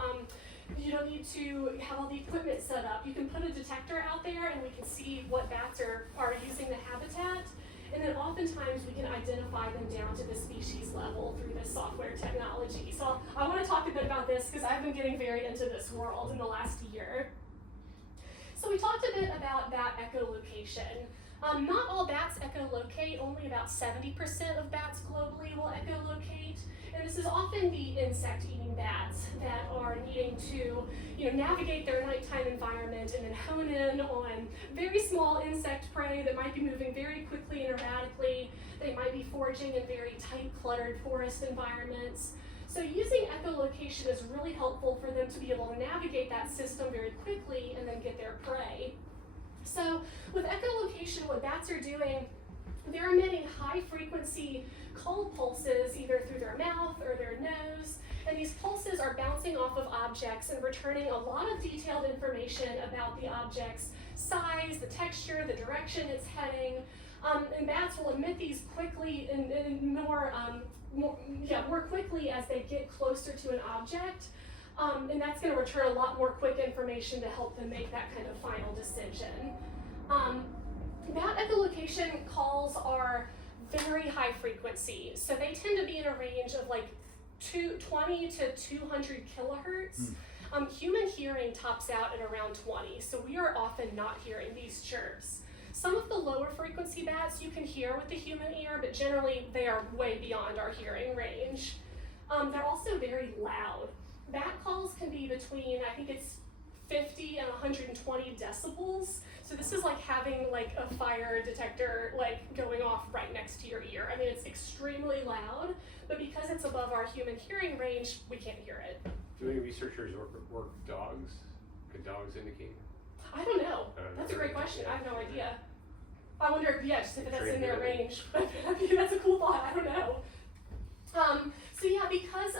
have all the equipment set up. You can put a detector out there and we can see what bats are using the habitat. And then oftentimes we can identify them down to the species level through this software technology. So I want to talk a bit about this because I've been getting very into this world in the last year. So we talked a bit about bat echolocation. Not all bats echolocate, only about 70% of bats globally will echolocate. And this is often the insect-eating bats that are needing to, navigate their nighttime environment and then hone in on very small insect prey that might be moving very quickly and erratically. They might be foraging in very tight, cluttered forest environments. So using echolocation is really helpful for them to be able to navigate that system very quickly and then get their prey. So with echolocation, what bats are doing, they're emitting high-frequency call pulses either through their mouth or their nose, and these pulses are bouncing off of objects and returning a lot of detailed information about the object's size, the texture, the direction it's heading, and bats will emit these quickly and more quickly as they get closer to an object, and that's going to return a lot more quick information to help them make that kind of final decision. Bat echolocation calls are very high frequency, so they tend to be in a range of like 20 to 200 kilohertz. Human hearing tops out at around 20, so we are often not hearing these chirps. Some of the lower frequency bats you can hear with the human ear, but generally they are way beyond our hearing range. They're also very loud. Bat calls can be between, I think it's 50 and 120 decibels. So this is like having like a fire detector like going off right next to your ear. I mean, it's extremely loud, but because it's above our human hearing range, we can't hear it. Do any researchers work dogs? Could dogs indicate? I don't know. That's a great question. I have no idea. I wonder if, just if that's in their range. That's a cool thought. I don't know. So yeah, because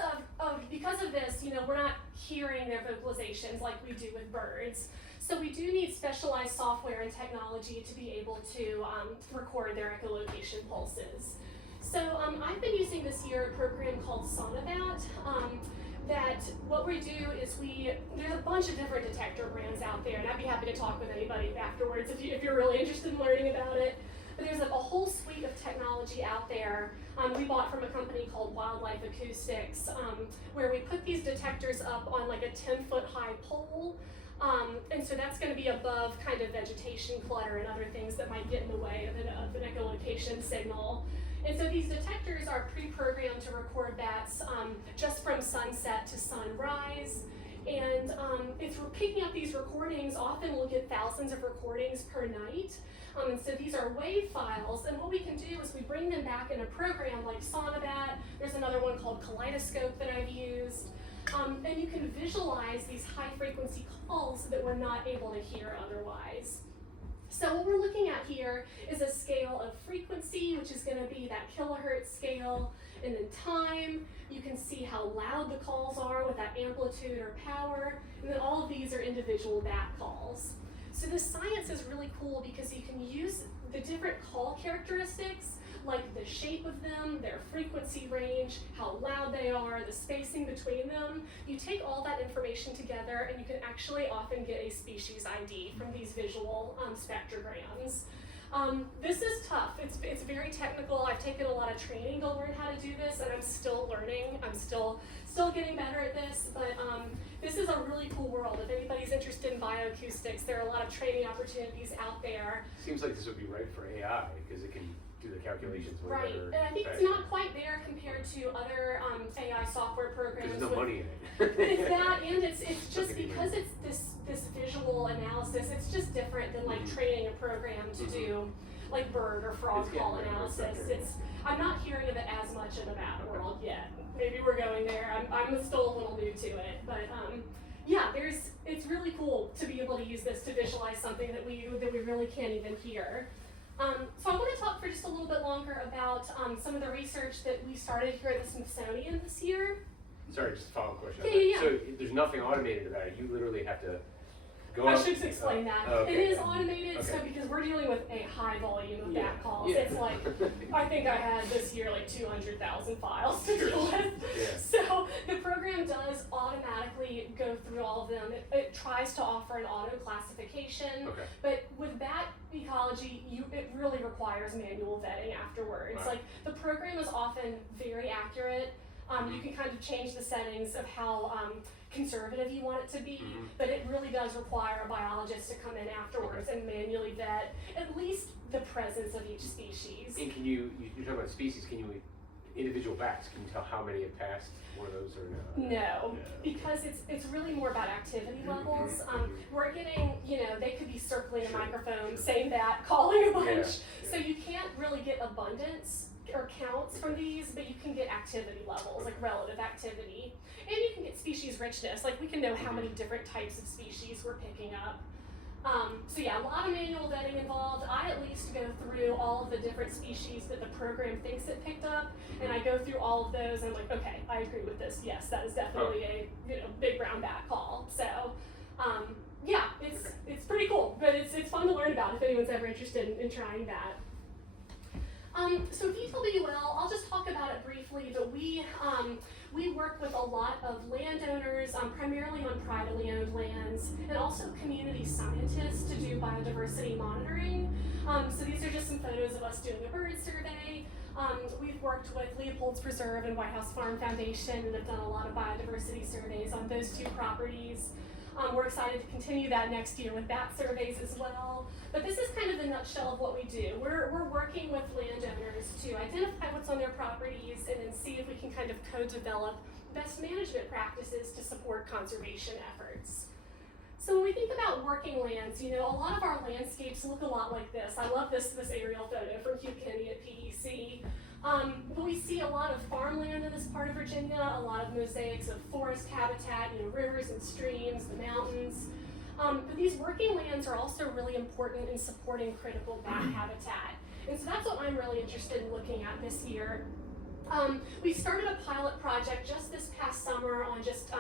of this, we're not hearing their vocalizations like we do with birds. So we do need specialized software and technology to be able to record their echolocation pulses. So I've been using this year a program called Sonobat. That what we do is there's a bunch of different detector brands out there, and I'd be happy to talk with anybody afterwards if you're really interested in learning about it. But there's a whole suite of technology out there. We bought from a company called Wildlife Acoustics, where we put these detectors up on like a 10-foot high pole. And so that's going to be above kind of vegetation clutter and other things that might get in the way of an echolocation signal. And so these detectors are pre-programmed to record bats just from sunset to sunrise. And if we're picking up these recordings, often we'll get thousands of recordings per night. And so these are WAV files, and what we can do is we bring them back in a program like Sonobat. There's another one called Kaleidoscope that I've used. And you can visualize these high-frequency calls that we're not able to hear otherwise. So what we're looking at here is a scale of frequency, which is going to be that kilohertz scale, and then time. You can see how loud the calls are with that amplitude or power, and then all of these are individual bat calls. So this science is really cool because you can use the different call characteristics, like the shape of them, their frequency range, how loud they are, the spacing between them. You take all that information together and you can actually often get a species ID from these visual spectrograms. This is tough. It's very technical. I've taken a lot of training to learn how to do this, and I'm still learning. I'm still getting better at this, but this is a really cool world. If anybody's interested in bioacoustics, there are a lot of training opportunities out there. Seems like this would be right for AI because it can do the calculations way Right, better. and I think it's not quite there compared to other AI software programs. There's no with, money in it. It's that, and it's just because it's this visual analysis. It's just different than like training a program to do like bird or frog call analysis. I'm not hearing of it as much in the bat world yet. Maybe we're going there. I'm still a little new to it, but yeah, it's really cool to be able to use this to visualize something that we really can't even hear. So I want to talk for just a little bit longer about some of the research that we started here at the Smithsonian this year. Sorry, just a follow-up question. Yeah. So there's nothing automated about it. You literally have to go I up. should explain that. Okay. It is automated, so Okay. because we're dealing with a high volume of Yeah. bat calls, Yeah. it's like, I think I had this year like 200,000 files to Sure. deal with. Yeah. So the program does automatically go through all of them. It tries to offer an auto classification, Okay. but with bat ecology, it really requires manual vetting afterwards. Wow. Like the program is often very accurate. You can kind of change the settings of how conservative you want it to be, Mhm. but it really does require a biologist to come in afterwards and manually vet at least the presence of each species. And can you talk about species, can you, individual bats, can you tell how many have passed one of those or not? No, because it's really more about activity levels. We're getting, they could be circling a Sure. microphone, saying that, calling a bunch. Yeah. So you can't really get abundance or counts from these, but you can get activity levels, like relative activity. And you can get species richness, like we can know how many different types of species we're picking up. So yeah, a lot of manual vetting involved. I at least go through all of the different species that the program thinks it picked up, and I go through all of those and I'm like, okay, I agree with this. Yes, that is definitely a big brown bat call. So yeah, it's pretty cool, but it's fun to learn about if anyone's ever interested in trying that. So VWL, I'll just talk about it briefly, but we work with a lot of landowners, primarily on privately owned lands, and also community scientists to do biodiversity monitoring. So these are just some photos of us doing a bird survey. We've worked with Leopold's Preserve and White House Farm Foundation and have done a lot of biodiversity surveys on those two properties. We're excited to continue that next year with bat surveys as well. But this is kind of the nutshell of what we do. We're working with landowners to identify what's on their properties and then see if we can kind of co-develop best management practices to support conservation efforts. So when we think about working lands, a lot of our landscapes look a lot like this. I love this aerial photo from Hugh Kennedy at PEC. But we see a lot of farmland in this part of Virginia, a lot of mosaics of forest habitat, rivers and streams, the mountains. But these working lands are also really important in supporting critical bat habitat. And so that's what I'm really interested in looking at this year. We started a pilot project just this past summer on just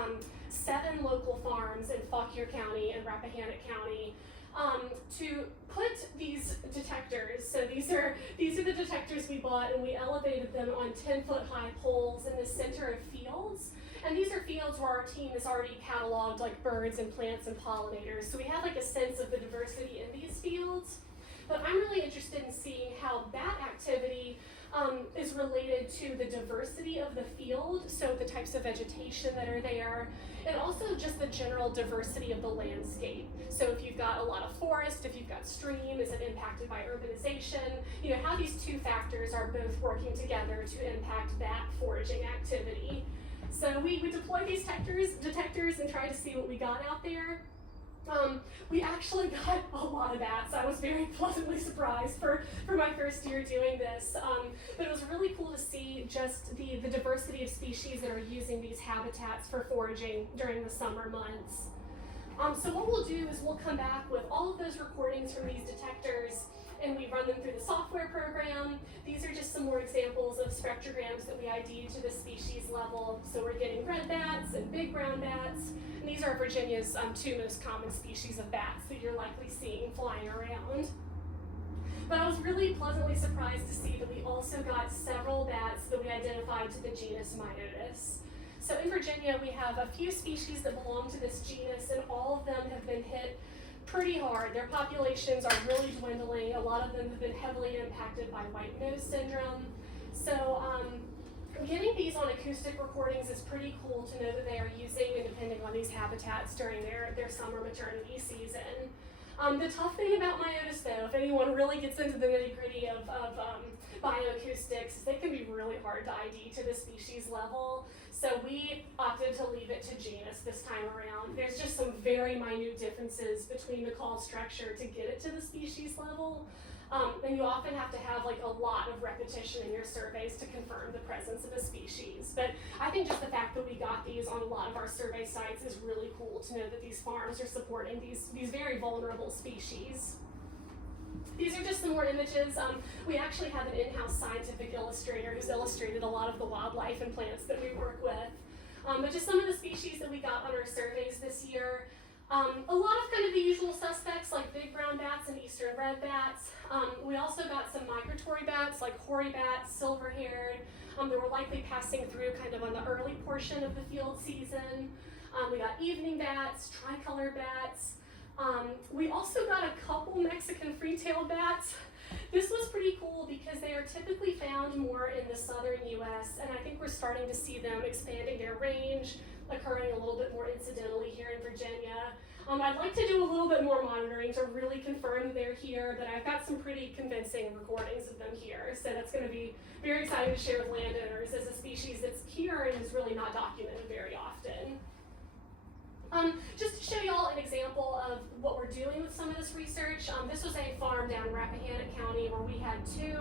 7 local farms in Fauquier County and Rappahannock County to put these detectors. So these are the detectors we bought, and we elevated them on 10-foot high poles in the center of fields. And these are fields where our team has already cataloged like birds and plants and pollinators. So we have like a sense of the diversity in these fields. But I'm really interested in seeing how bat activity is related to the diversity of the field, so the types of vegetation that are there, and also just the general diversity of the landscape. So if you've got a lot of forest, if you've got stream, is it impacted by urbanization? How these two factors are both working together to impact bat foraging activity. So we deployed these detectors and tried to see what we got out there. We actually got a lot of bats. I was very pleasantly surprised for my first year doing this. But it was really cool to see just the diversity of species that are using these habitats for foraging during the summer months. So what we'll do is we'll come back with all of those recordings from these detectors and we run them through the software program. These are just some more examples of spectrograms that we ID to the species level. So we're getting red bats and big brown bats. And these are Virginia's 2 most common species of bats that you're likely seeing flying around. But I was really pleasantly surprised to see that we also got several bats that we identified to the genus Myotis. So in Virginia, we have a few species that belong to this genus, and all of them have been hit pretty hard. Their populations are really dwindling. A lot of them have been heavily impacted by white nose syndrome. So getting these on acoustic recordings is pretty cool to know that they are using and depending on these habitats during their summer maternity season. The tough thing about Myotis, though, if anyone really gets into the nitty-gritty of bioacoustics, they can be really hard to ID to the species level. So we opted to leave it to genus this time around. There's just some very minute differences between the call structure to get it to the species level. And you often have to have like a lot of repetition in your surveys to confirm the presence of a species. But I think just the fact that we got these on a lot of our survey sites is really cool to know that these farms are supporting these very vulnerable species. These are just some more images. We actually have an in-house scientific illustrator who's illustrated a lot of the wildlife and plants that we work with. But just some of the species that we got on our surveys this year. A lot of kind of the usual suspects like big brown bats and eastern red bats. We also got some migratory bats like hoary bats, silver-haired. They were likely passing through kind of on the early portion of the field season. We got evening bats, tricolor bats. We also got a couple Mexican free-tailed bats. This was pretty cool because they are typically found more in the southern US, and I think we're starting to see them expanding their range, occurring a little bit more incidentally here in Virginia. I'd like to do a little bit more monitoring to really confirm that they're here, but I've got some pretty convincing recordings of them here, so that's going to be very exciting to share with landowners as a species that's here and is really not documented very often. Just to show y'all an example of what we're doing with some of this research, this was a farm down in Rappahannock County where we had two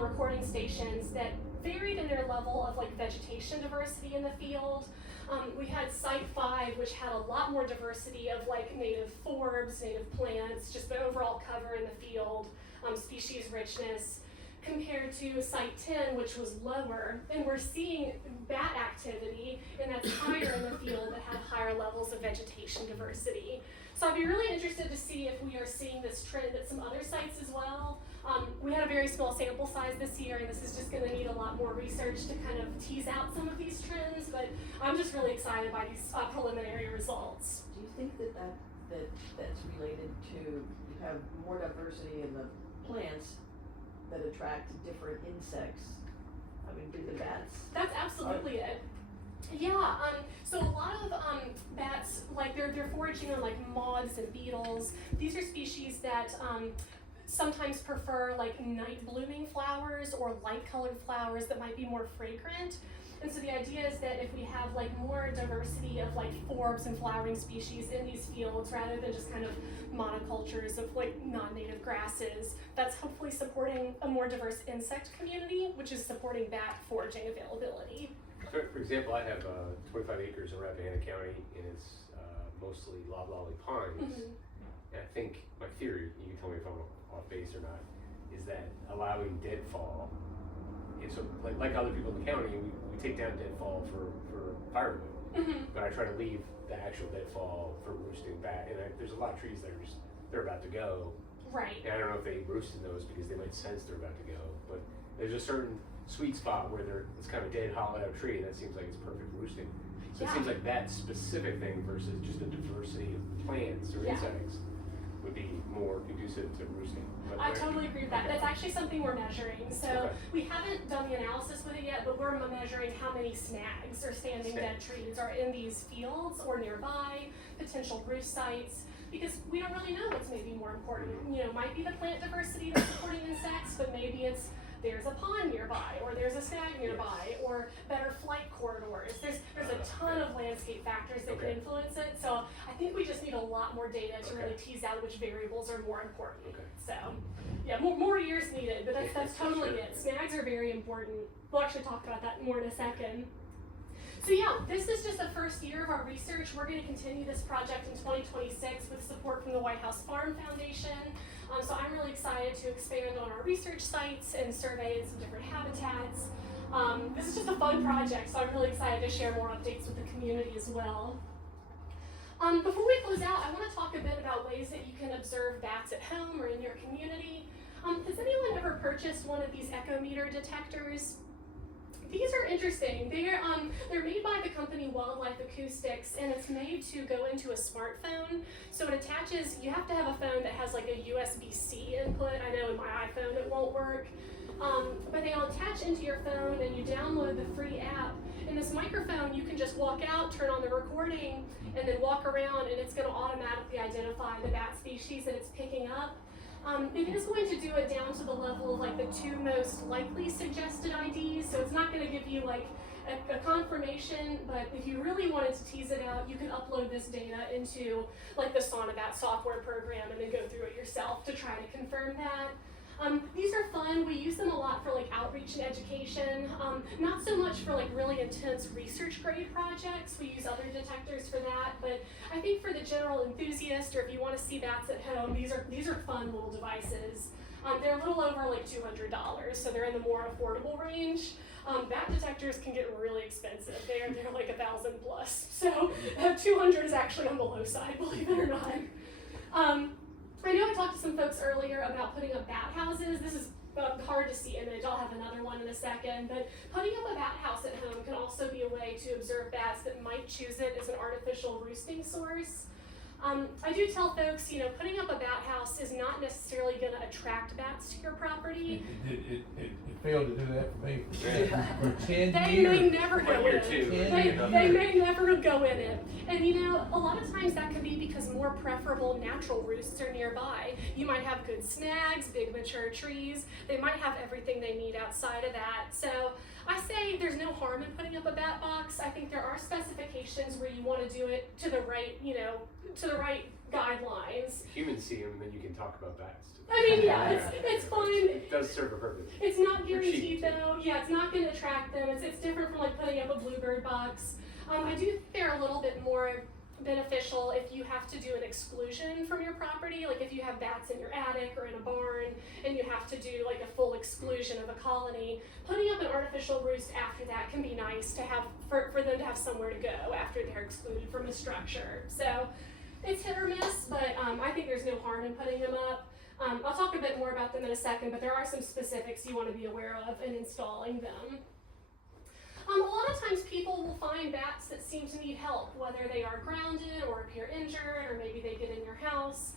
recording stations that varied in their level of like vegetation diversity in the field. We had Site 5, which had a lot more diversity of like native forbs, native plants, just the overall cover in the field, species richness, compared to Site 10, which was lower. And we're seeing bat activity, and that's higher in the field that had higher levels of vegetation diversity. So I'd be really interested to see if we are seeing this trend at some other sites as well. We had a very small sample size this year, and this is just going to need a lot more research to kind of tease out some of these trends, but I'm just really excited by these preliminary results. Do you think that's related to you have more diversity in the plants that attract different insects? I mean, do the bats? That's absolutely it. Yeah, so a lot of bats, like they're foraging on like moths and beetles. These are species that sometimes prefer like night blooming flowers or light colored flowers that might be more fragrant. And so the idea is that if we have like more diversity of like forbs and flowering species in these fields rather than just kind of monocultures of like non-native grasses, that's hopefully supporting a more diverse insect community, which is supporting bat foraging availability. For example, I have 25 acres in Rappahannock County, and it's mostly loblolly pines. Mm-hmm. And I think my theory, you can tell me if I'm off base or not, is that allowing deadfall, and so like other people in the county, we take down deadfall for firewood, Mm-hmm. but I try to leave the actual deadfall for roosting bat. And there's a lot of trees that are just, they're about to go. Right. And I don't know if they roost in those because they might sense they're about to go, but there's a certain sweet spot where it's kind of dead, hollowed out tree, and that seems like it's perfect for roosting. So Yeah. it seems like that specific thing versus just a diversity of plants or Yeah. insects would be more conducive to roosting. But I totally agree with that. Okay. That's actually something we're measuring. So Okay. we haven't done the analysis with it yet, but we're measuring how many snags or standing dead trees are in these fields or nearby, potential roost sites, because we don't really know what's maybe more important. You know, might be the plant diversity that's supporting insects, but maybe it's there's a pond nearby, or there's a snag nearby, or better flight corridors. There's a ton of landscape factors that can Okay. influence it. So I think we just need a lot more data to Okay. really tease out which variables are more important. Okay. So yeah, more years needed, but that's totally Sure. it. Snags are very important. We'll actually talk about that more in a second. So yeah, this is just the first year of our research. We're going to continue this project in 2026 with support from the White House Farm Foundation. So I'm really excited to expand on our research sites and survey some different habitats. This is just a fun project, so I'm really excited to share more updates with the community as well. Before we close out, I want to talk a bit about ways that you can observe bats at home or in your community. Has anyone ever purchased one of these echometer detectors? These are interesting. They're made by the company Wildlife Acoustics, and it's made to go into a smartphone. So it attaches, you have to have a phone that has like a USB-C input. I know in my iPhone it won't work. But they'll attach into your phone and you download the free app. In this microphone, you can just walk out, turn on the recording, and then walk around, and it's gonna automatically identify the bat species that it's picking up. It is going to do it down to the level of like the 2 most likely suggested IDs, so it's not going to give you like a confirmation, but if you really wanted to tease it out, you can upload this data into like the Sonobat software program and then go through it yourself to try to confirm that. These are fun. We use them a lot for like outreach and education. Not so much for like really intense research grade projects. We use other detectors for that. But I think for the general enthusiast, or if you want to see bats at home, these are fun little devices. They're a little over like $200, so they're in the more affordable range. Bat detectors can get really expensive. They're like 1,000 plus. So 200 is actually on the low side, believe it or not. I know I talked to some folks earlier about putting up bat houses. This is a hard to see image. I'll have another one in a second. But putting up a bat house at home can also be a way to observe bats that might choose it as an artificial roosting source. I do tell folks, putting up a bat house is not necessarily going to attract bats to your property. It failed to do that for me for 10 They years. may never go in year it. too. They may never go in it. And a lot of times that can be because more preferable natural roosts are nearby. You might have good snags, big mature trees. They might have everything they need outside of that. So I say there's no harm in putting up a bat box. I think there are specifications where you want to do it to the right, to the right guidelines. Humans see them, and then you can talk about bats. I mean, yeah, it's fun. It does serve a purpose. It's not They're guaranteed cheap, though. Yeah, it's not going to attract them. It's different from like putting up a bluebird box. I do think they're a little bit more beneficial if you have to do an exclusion from your property, like if you have bats in your attic or in a barn and you have to do like a full exclusion of a colony. Putting up an artificial roost after that can be nice to have for them to have somewhere to go after they're excluded from a structure. So it's hit or miss, but I think there's no harm in putting them up. I'll talk a bit more about them in a second, but there are some specifics you want to be aware of in installing them. A lot of times people will find bats that seem to need help, whether they are grounded or appear injured, or maybe they get in your house.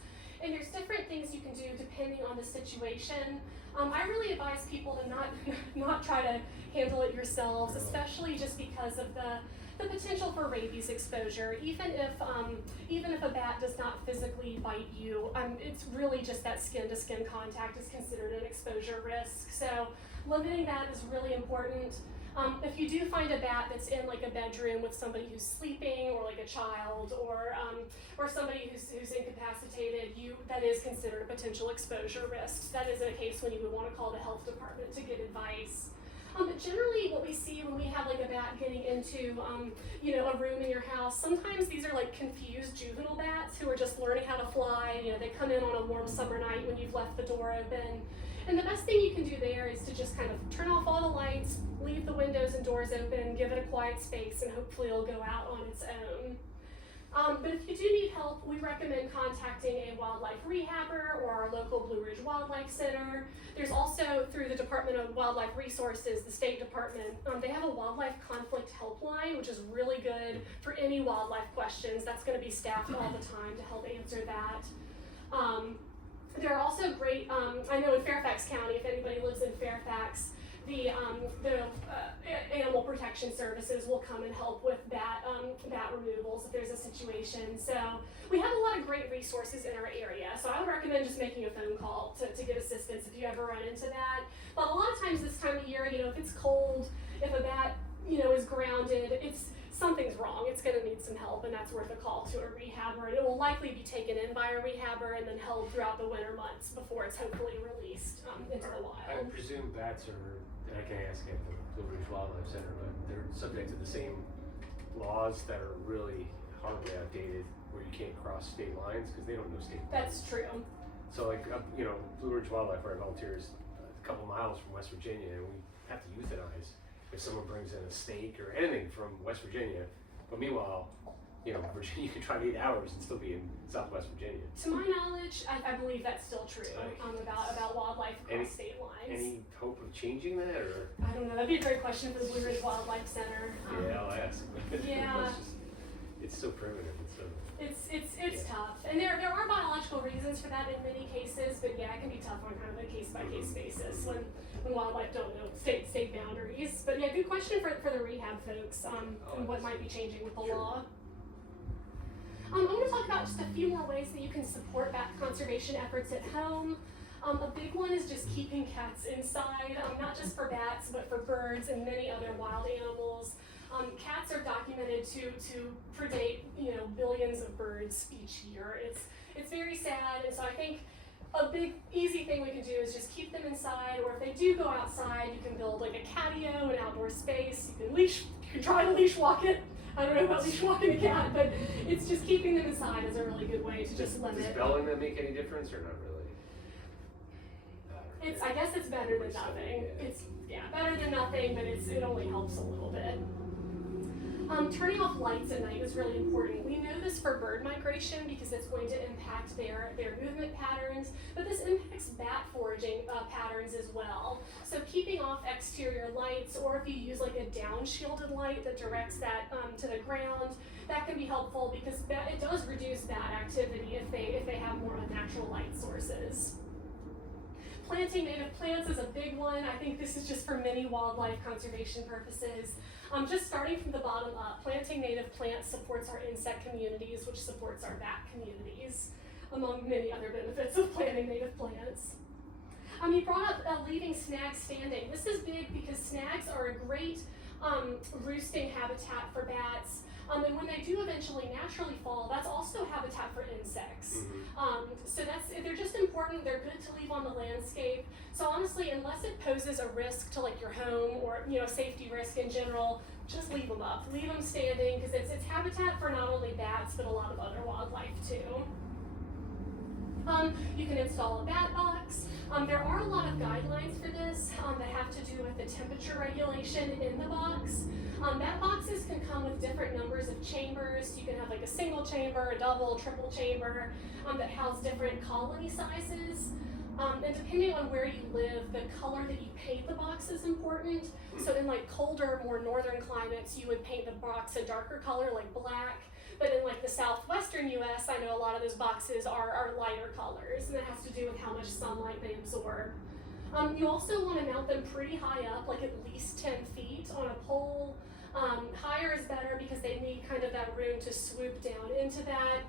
And there's different things you can do depending on the situation. I really advise people to not try to handle it yourselves, especially just because of the potential for rabies exposure. Even if a bat does not physically bite you, it's really just that skin-to-skin contact is considered an exposure risk. So limiting that is really important. If you do find a bat that's in like a bedroom with somebody who's sleeping, or like a child, or somebody who's incapacitated, that is considered a potential exposure risk. That is a case when you would want to call the health department to get advice. But generally what we see when we have like a bat getting into a room in your house, sometimes these are like confused juvenile bats who are just learning how to fly. They come in on a warm summer night when you've left the door open. And the best thing you can do there is to just kind of turn off all the lights, leave the windows and doors open, give it a quiet space, and hopefully it'll go out on its own. But if you do need help, we recommend contacting a wildlife rehabber or our local Blue Ridge Wildlife Center. There's also, through the Department of Wildlife Resources, the State Department, they have a wildlife conflict helpline, which is really good for any wildlife questions. That's going to be staffed all the time to help answer that. There are also great, I know in Fairfax County, if anybody lives in Fairfax, the Animal Protection Services will come and help with bat removals if there's a situation. So we have a lot of great resources in our area. So I would recommend just making a phone call to get assistance if you ever run into that. But a lot of times this time of year, if it's cold, if a bat, is grounded, something's wrong. It's going to need some help, and that's worth a call to a rehabber. And it will likely be taken in by a rehabber and then held throughout the winter months before it's hopefully released into the wild. I presume bats are, and I can ask at the Blue Ridge Wildlife Center, but they're subject to the same laws that are really horribly outdated, where you can't cross state lines because they don't know state lines. That's true. So Blue Ridge Wildlife, where I volunteer, is a couple miles from West Virginia, and we have to euthanize if someone brings in a snake or anything from West Virginia. But meanwhile, Virginia, you can drive 8 hours and still be in Southwest Virginia. To my knowledge, I believe that's still true about wildlife across state lines. Any hope of changing that, or? I don't know. That'd be a great question for the Blue Ridge Wildlife Center. Yeah, I'll ask. Yeah. It's so primitive. It's tough, and there are biological reasons for that in many cases. But yeah, it can be tough on kind of a case by case basis when wildlife don't know state boundaries. But yeah, good question for the rehab folks and what might be changing with the law. I'm going to talk about just a few more ways that you can support bat conservation efforts at home. A big one is just keeping cats inside, not just for bats, but for birds and many other wild animals. Cats are documented to predate, billions of birds each year. It's very sad, and so I think a big easy thing we can do is just keep them inside, or if they do go outside, you can build like a catio, an outdoor space. You can try to leash walk it. I don't know about leash walking a cat, but it's just keeping them inside is a really good way to just limit. Does belling them make any difference or not really? I guess it's better than nothing. It's better than nothing, but it only helps a little bit. Turning off lights at night is really important. We know this for bird migration because it's going to impact their movement patterns, but this impacts bat foraging patterns as well. So keeping off exterior lights, or if you use like a down shielded light that directs that to the ground, that can be helpful because it does reduce bat activity if they have more unnatural light sources. Planting native plants is a big one. I think this is just for many wildlife conservation purposes. Just starting from the bottom up, planting native plants supports our insect communities, which supports our bat communities, among many other benefits of planting native plants. You brought up leaving snags standing. This is big because snags are a great roosting habitat for bats. And when they do eventually naturally fall, that's also habitat for insects. So they're just important. They're good to leave on the landscape. So honestly, unless it poses a risk to like your home or safety risk in general, just leave them up. Leave them standing because it's habitat for not only bats but a lot of other wildlife too. You can install a bat box. There are a lot of guidelines for this that have to do with the temperature regulation in the box. Bat boxes can come with different numbers of chambers. You can have like a single chamber, a double, triple chamber that house different colony sizes. And depending on where you live, the color that you paint the box is important. So in like colder, more northern climates, you would paint the box a darker color like black. But in like the southwestern US, I know a lot of those boxes are lighter colors, and that has to do with how much sunlight they absorb. You also want to mount them pretty high up, like at least 10 feet on a pole. Higher is better because they need kind of that room to swoop down into that.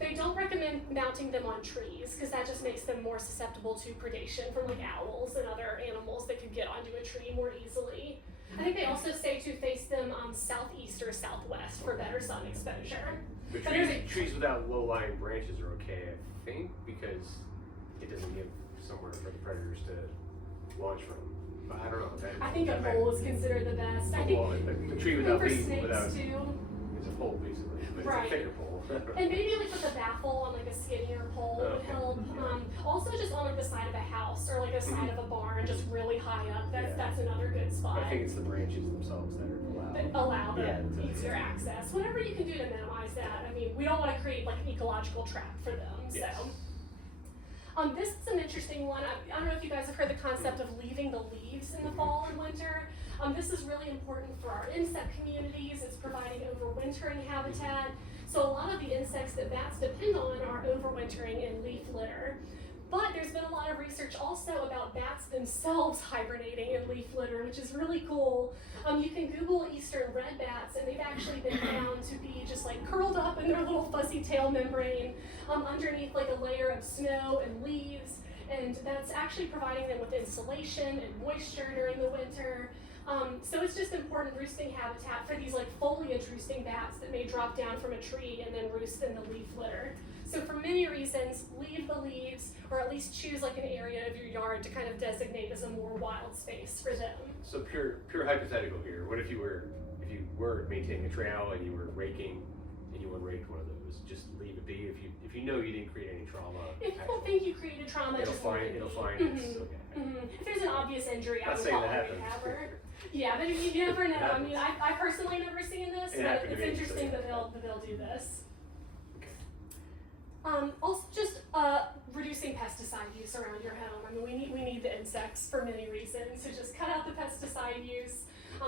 They don't recommend mounting them on trees because that just makes them more susceptible to predation from like owls and other animals that could get onto a tree more easily. I think they also say to face them southeast or southwest for better sun exposure. But trees without low-lying branches are okay, I think, because it doesn't give somewhere for the predators to launch from. But I don't know. I think a pole is considered the best. I think a tree without for leaves, snakes without too. it's a pole basically, but Right. it's a thicker pole. And maybe like with a baffle on like a skinnier pole would Okay. help. Also just on like the side of a house or like a side of a barn, just really high up. That's another good spot. I think it's the branches themselves that are allowed. That allow the Yeah. easier access. Whatever you can do to minimize that. I mean, we don't want to create like an ecological trap for them. Yes. So. This is an interesting one. I don't know if you guys have heard the concept of leaving the leaves in the fall and winter. This is really important for our insect communities. It's providing overwintering habitat. So a lot of the insects that bats depend on are overwintering in leaf litter. But there's been a lot of research also about bats themselves hibernating in leaf litter, which is really cool. You can Google eastern red bats, and they've actually been found to be just like curled up in their little fuzzy tail membrane underneath like a layer of snow and leaves, and that's actually providing them with insulation and moisture during the winter. So it's just important roosting habitat for these like foliage roosting bats that may drop down from a tree and then roost in the leaf litter. So for many reasons, leave the leaves, or at least choose like an area of your yard to kind of designate as a more wild space for them. So pure hypothetical here. What if you were maintaining a trail and you were raking and you unraked one of those? Just leave it be. If you know you didn't create any trauma. If you don't think you created trauma, it'll just find leave it it'll be. find Mhm. okay. Mhm. If there's an obvious injury, I Not would saying call that a happens. rehabber. Yeah, but you never know. I mean, I personally never seen this, It but happened to it's me, so interesting yeah. that they'll do this. Okay. Also, just reducing pesticide use around your home. I mean, we need the insects for many reasons. So just cut out the pesticide use,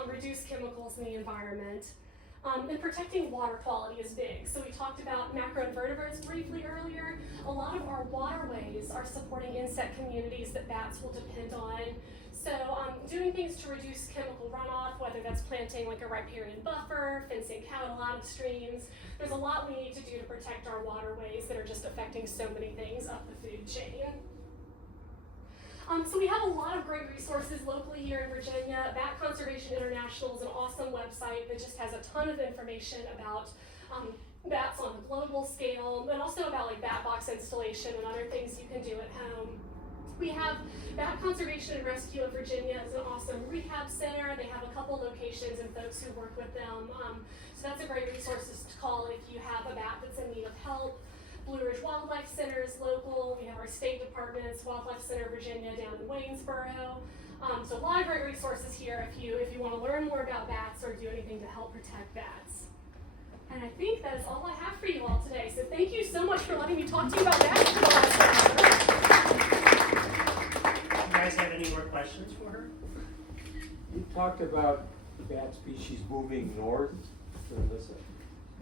reduce chemicals in the environment. And protecting water quality is big. So we talked about macroinvertebrates briefly earlier. A lot of our waterways are supporting insect communities that bats will depend on. So doing things to reduce chemical runoff, whether that's planting like a riparian buffer, fencing cattle out of streams. There's a lot we need to do to protect our waterways that are just affecting so many things up the food chain. So we have a lot of great resources locally here in Virginia. Bat Conservation International is an awesome website that just has a ton of information about bats on a global scale, and also about like bat box installation and other things you can do at home. We have Bat Conservation and Rescue in Virginia is an awesome rehab center. They have a couple locations and folks who work with them. So that's a great resource to call if you have a bat that's in need of help. Blue Ridge Wildlife Center is local. We have our state departments, Wildlife Center Virginia down in Waynesboro. So a lot of great resources here if you want to learn more about bats or do anything to help protect bats. And I think that is all I have for you all today. So thank you so much for letting me talk to you about bats for the last hour. You guys have any more questions for her? You talked about bat species moving north.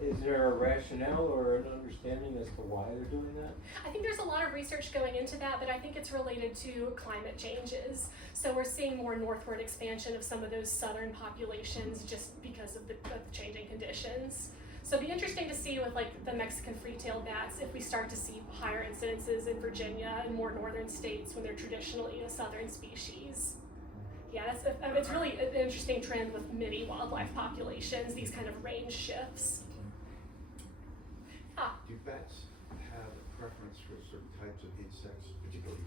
Is there a rationale or an understanding as to why they're doing that? I think there's a lot of research going into that, but I think it's related to climate changes. So we're seeing more northward expansion of some of those southern populations just because of the changing conditions. So it'd be interesting to see with like the Mexican free-tailed bats if we start to see higher incidences in Virginia and more northern states when they're traditionally a southern species. Yeah, it's really an interesting trend with many wildlife populations, these kind of range shifts. Do bats have a preference for certain types of insects, particularly,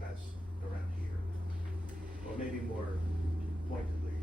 bats around here? Or maybe more pointedly,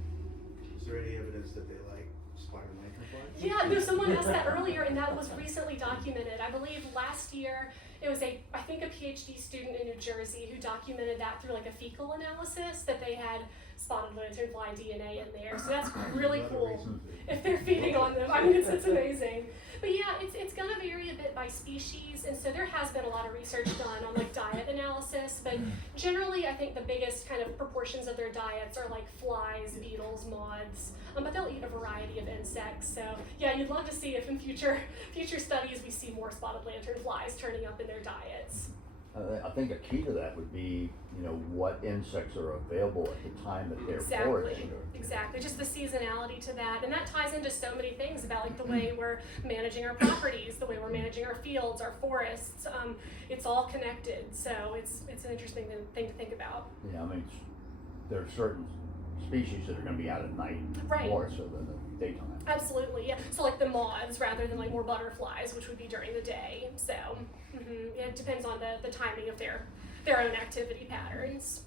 is there any evidence that they like spider lanternflies? Yeah, no, someone asked that earlier, and that was recently documented. I believe last year it was a PhD student in New Jersey who documented that through like a fecal analysis that they had spotted lanternfly DNA in there. So that's really cool if they're feeding on them. I mean, it's amazing. But yeah, it's gonna vary a bit by species, and so there has been a lot of research done on like diet analysis, but generally I think the biggest kind of proportions of their diets are like flies, beetles, moths, but they'll eat a variety of insects. So yeah, you'd love to see if in future studies we see more spotted lanternflies turning up in their diets. I think a key to that would be, what insects are available at the time that they're foraging. Exactly, just the seasonality to that, and that ties into so many things about like the way we're managing our properties, the way we're managing our fields, our forests. It's all connected, so it's an interesting thing to think about. Yeah, there are certain species that are going to be out at night more so than the daytime. Absolutely, yeah. So like the moths rather than like more butterflies, which would be during the day. So yeah, it depends on the timing of their own activity patterns.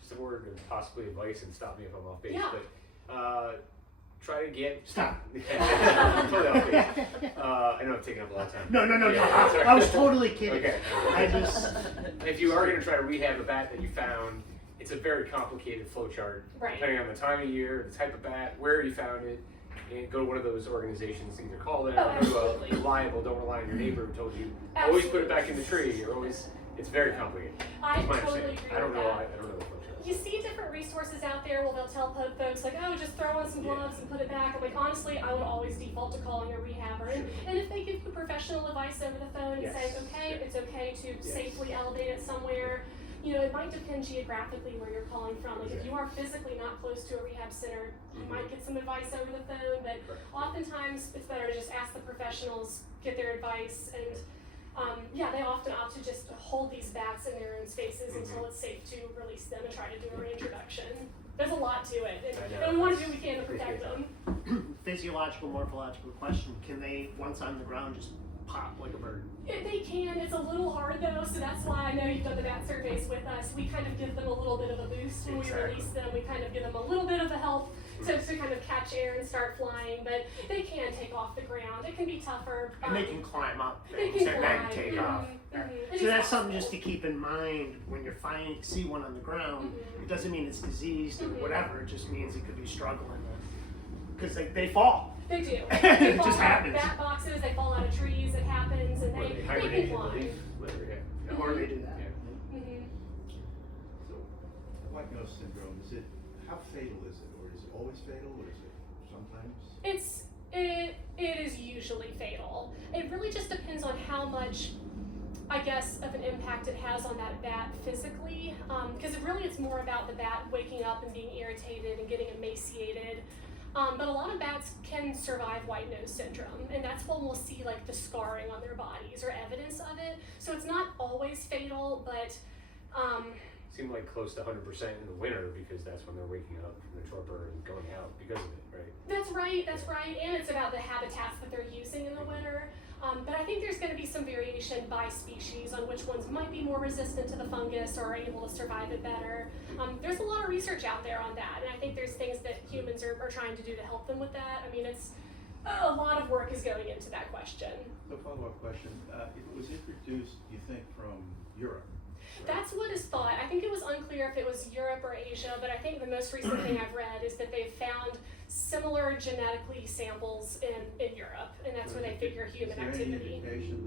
Just a word of possibly advice, and stop me if I'm off base, Yeah. but try to get... Stop. I'm totally off base. I know I've taken up a lot of time. No. Yeah, sorry. I was totally kidding. Okay. I just. If you are going to try to rehab a bat that you found, it's a very complicated flow chart, Right. depending on the time of year, the type of bat, where you found it, and go to one of those organizations, either call them Oh, or go absolutely. to a reliable, don't rely on your neighbor who told you, always put it back in the tree, or always, it's very complicated. I That's my totally understanding. agree I don't with know, that. I don't know the flow chart. You see different resources out there where they'll tell folks like, oh, just throw on some gloves and put it back. I'm like, honestly, I would always default to calling a rehabber. And if they give you professional advice over the phone and Yes. say, okay, it's okay to safely elevate it somewhere, it might depend geographically where you're calling from. Like if you are physically not close to a rehab center, you might get some advice over the phone, but oftentimes it's better to just ask the professionals, get their advice, and they often opt to just hold these bats in their own spaces until it's safe to release them and try to do a reintroduction. There's a lot to it, and we want to do what we can to protect them. Physiological, morphological question: can they, once on the ground, just pop like a bird? They can. It's a little hard though, so that's why I know you've done the bat surveys with us. We kind of give them a little bit of a boost when we release them. We kind of give them a little bit of a help to kind of catch air and start flying, but they can take off the ground. It can be tougher. And they can climb up They things can and then climb. take off. It So is that's something possible. just to keep in mind when you're see one on the ground. It doesn't mean it's diseased or whatever. It just means it could be struggling, because they fall. They do. It They fall just out happens. of bat boxes, they fall out of trees, it happens, and Or they hibernate can in the fly. leaf litter, yeah. Or they do that. So, white nose syndrome, how fatal is it? Or is it always fatal, or is it sometimes? It is usually fatal. It really just depends on how much, I guess, of an impact it has on that bat physically, because it's more about the bat waking up and being irritated and getting emaciated. But a lot of bats can survive white nose syndrome, and that's when we'll see like the scarring on their bodies or evidence of it. So it's not always fatal, but seemed like close to 100% in the winter because that's when they're waking up from the torpor and going out because of it, right? That's right, and it's about the habitats that they're using in the winter. But I think there's going to be some variation by species on which ones might be more resistant to the fungus or are able to survive it better. There's a lot of research out there on that, and I think there's things that humans are trying to do to help them with that. I mean, it's a lot of work is going into that question. So follow-up question, it was introduced, you think, from Europe? Right? That's what is thought. I think it was unclear if it was Europe or Asia, but I think the most recent thing I've read is that they've found similar genetically samples in Europe, and that's where they figure human activity. Is there any indication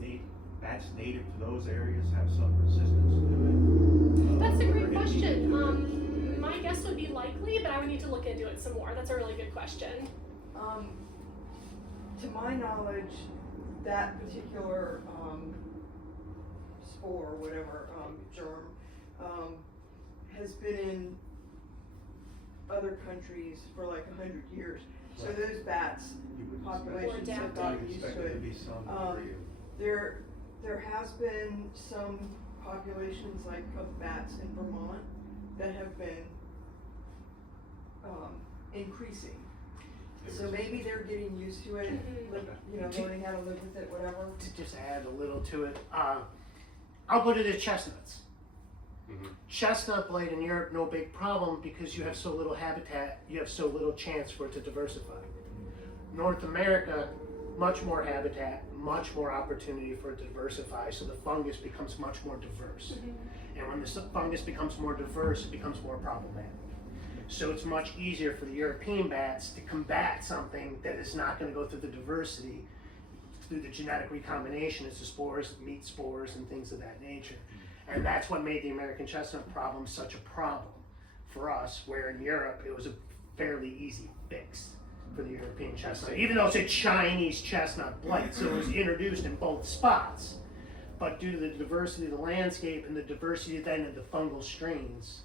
that bats native to those areas have some resistance to it? That's a Or great any question. indication? My guess would be likely, but I would need to look into it some more. That's a really good question. To my knowledge, that particular, spore, whatever, germ, has been in other countries for like 100 years. So Right. those bats, You would populations Or have expect, gotten you would used expect to there to it. be some Um, degree of. There has been some populations like of bats in Vermont that have been, increasing. So maybe they're getting used to it, learning how to live with it, whatever. To just add a little to it, I'll put it as chestnuts. Mm-hmm. Chestnut blight in Europe, no big problem because you have so little habitat, you have so little chance for it to diversify. North America, much more habitat, much more opportunity for it to diversify, so the fungus becomes much more diverse. And when the fungus becomes more diverse, it becomes more problematic. So it's much easier for the European bats to combat something that is not going to go through the diversity, through the genetic recombination as the spores, meat spores, and things of that nature. And that's what made the American chestnut problem such a problem for us, where in Europe it was a fairly easy fix for the European chestnut, even though it's a Chinese chestnut blight, so it was introduced in both spots. But due to the diversity of the landscape and the diversity then of the fungal strains,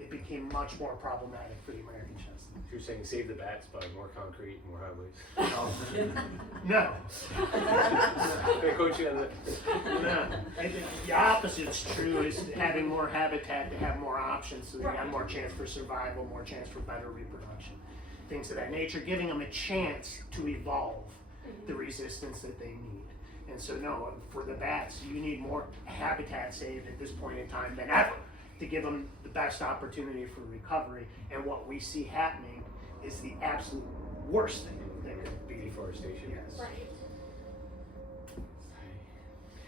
it became much more problematic for the American chestnut. You're saying save the bats by more concrete, more highways. No, They coach you on that. no. The opposite's true, is having more habitat to have more options, so they have more chance for survival, more chance for better reproduction, things of that nature, giving them a chance to evolve the resistance that they need. And so no, for the bats, you need more habitat saved at this point in time than ever to give them the best opportunity for recovery. And what we see happening is the absolute worst thing that could be. Deforestation. Yes. Right.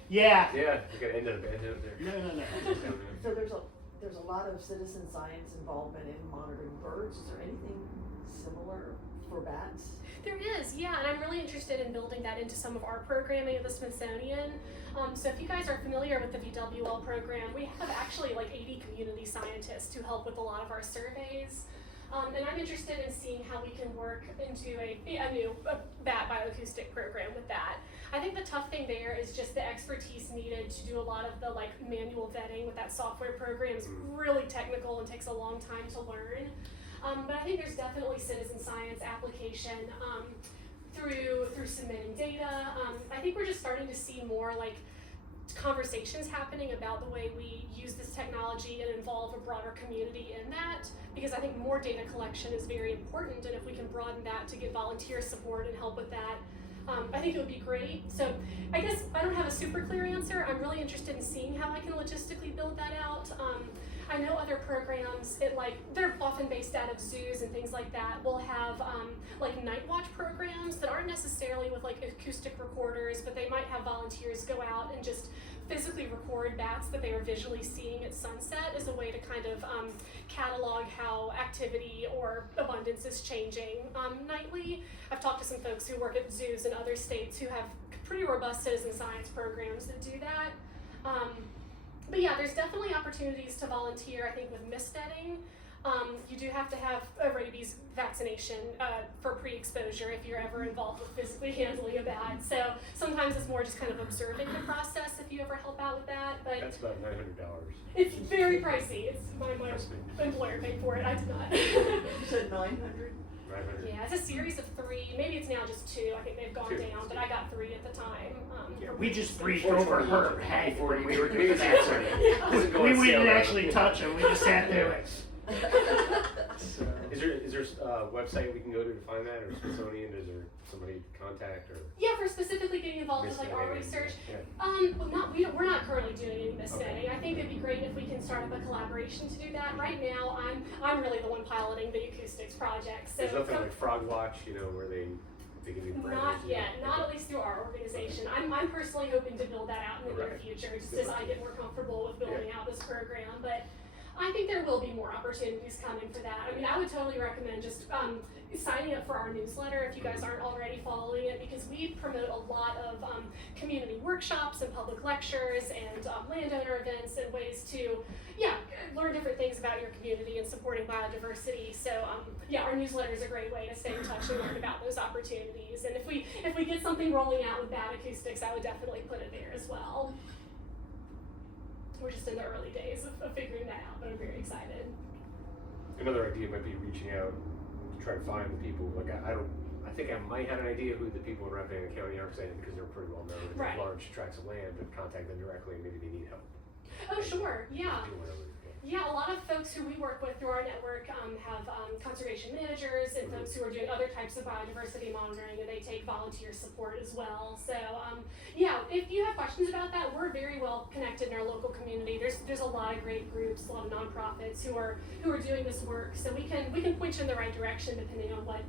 Yeah. Yeah, you gotta end up there. No. So there's a lot of citizen science involvement in monitoring birds. Is there anything similar for bats? There is, yeah, and I'm really interested in building that into some of our programming at the Smithsonian. So if you guys are familiar with the VWL program, we have actually like 80 community scientists who help with a lot of our surveys. And I'm interested in seeing how we can work into a new bat bioacoustic program with that. I think the tough thing there is just the expertise needed to do a lot of the like manual vetting with that software program is really technical and takes a long time to learn. But I think there's definitely citizen science application through submitting data. I think we're just starting to see more like conversations happening about the way we use this technology and involve a broader community in that, because I think more data collection is very important, and if we can broaden that to get volunteer support and help with that, I think it would be great. So I guess I don't have a super clear answer. I'm really interested in seeing how I can logistically build that out. I know other programs, they're often based out of zoos and things like that, will have like night watch programs that aren't necessarily with like acoustic recorders, but they might have volunteers go out and just physically record bats that they are visually seeing at sunset as a way to kind of catalog how activity or abundance is changing nightly. I've talked to some folks who work at zoos in other states who have pretty robust citizen science programs that do that. But yeah, there's definitely opportunities to volunteer, I think, with missetting. You do have to have a rabies vaccination for pre-exposure if you're ever involved with physically handling a bat. So sometimes it's more just kind of observing the process if you ever help out with that. But That's about $900. it's very pricey. It's my employer paid for it. I did not. You said 900? 500. Yeah, it's a series of 3. Maybe it's now just 2. I think they've gone 2. down, but I got 3 at the time. Yeah, we just breezed over her head when we were Maybe doing that. Yeah. Doesn't go We on sale didn't now. actually touch them, we just sat there like. Is there a website we can go to find that, or Smithsonian? Is there somebody to contact, or? Yeah, for specifically getting involved with like our Smithsonian, research. yeah. Well, we're not currently doing any mist Okay. netting. I think it'd be great if we can start up a collaboration to do that. Right now, I'm really the one piloting the acoustics project. So There's nothing like Frog Watch, you know, where they give you parameters. not yet, not at least through our organization. I'm personally hoping to build that out in the near Right. future, just as I get more comfortable with building out this program. But I think there will be more opportunities coming for that. I mean, I would totally recommend just signing up for our newsletter if you guys aren't already following it, because we promote a lot of community workshops and public lectures and landowner events and ways to, learn different things about your community and supporting biodiversity. So, our newsletter is a great way to stay in touch and learn about those opportunities. And if we get something rolling out with Bad Acoustics, I would definitely put it there as well. We're just in the early days of figuring that out, but I'm very excited. Another idea might be reaching out to try to find the people. Like I think I might have an idea who the people in Rappahannock County are, because they're pretty well known. They Right. have large tracts of land, but contact them directly, and maybe they need help. Oh, sure, yeah. Do whatever. Yeah, a lot of folks who we work with through our network have conservation managers and folks who are doing other types of biodiversity monitoring, and they take volunteer support as well. So, if you have questions about that, we're very well connected in our local community. There's a lot of great groups, a lot of nonprofits who are doing this work. So we can point you in the right direction depending on what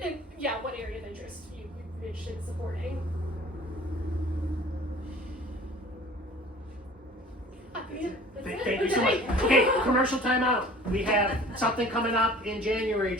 area of interest you're interested in supporting. Thank you so much. Okay, commercial timeout. We have something coming up in January.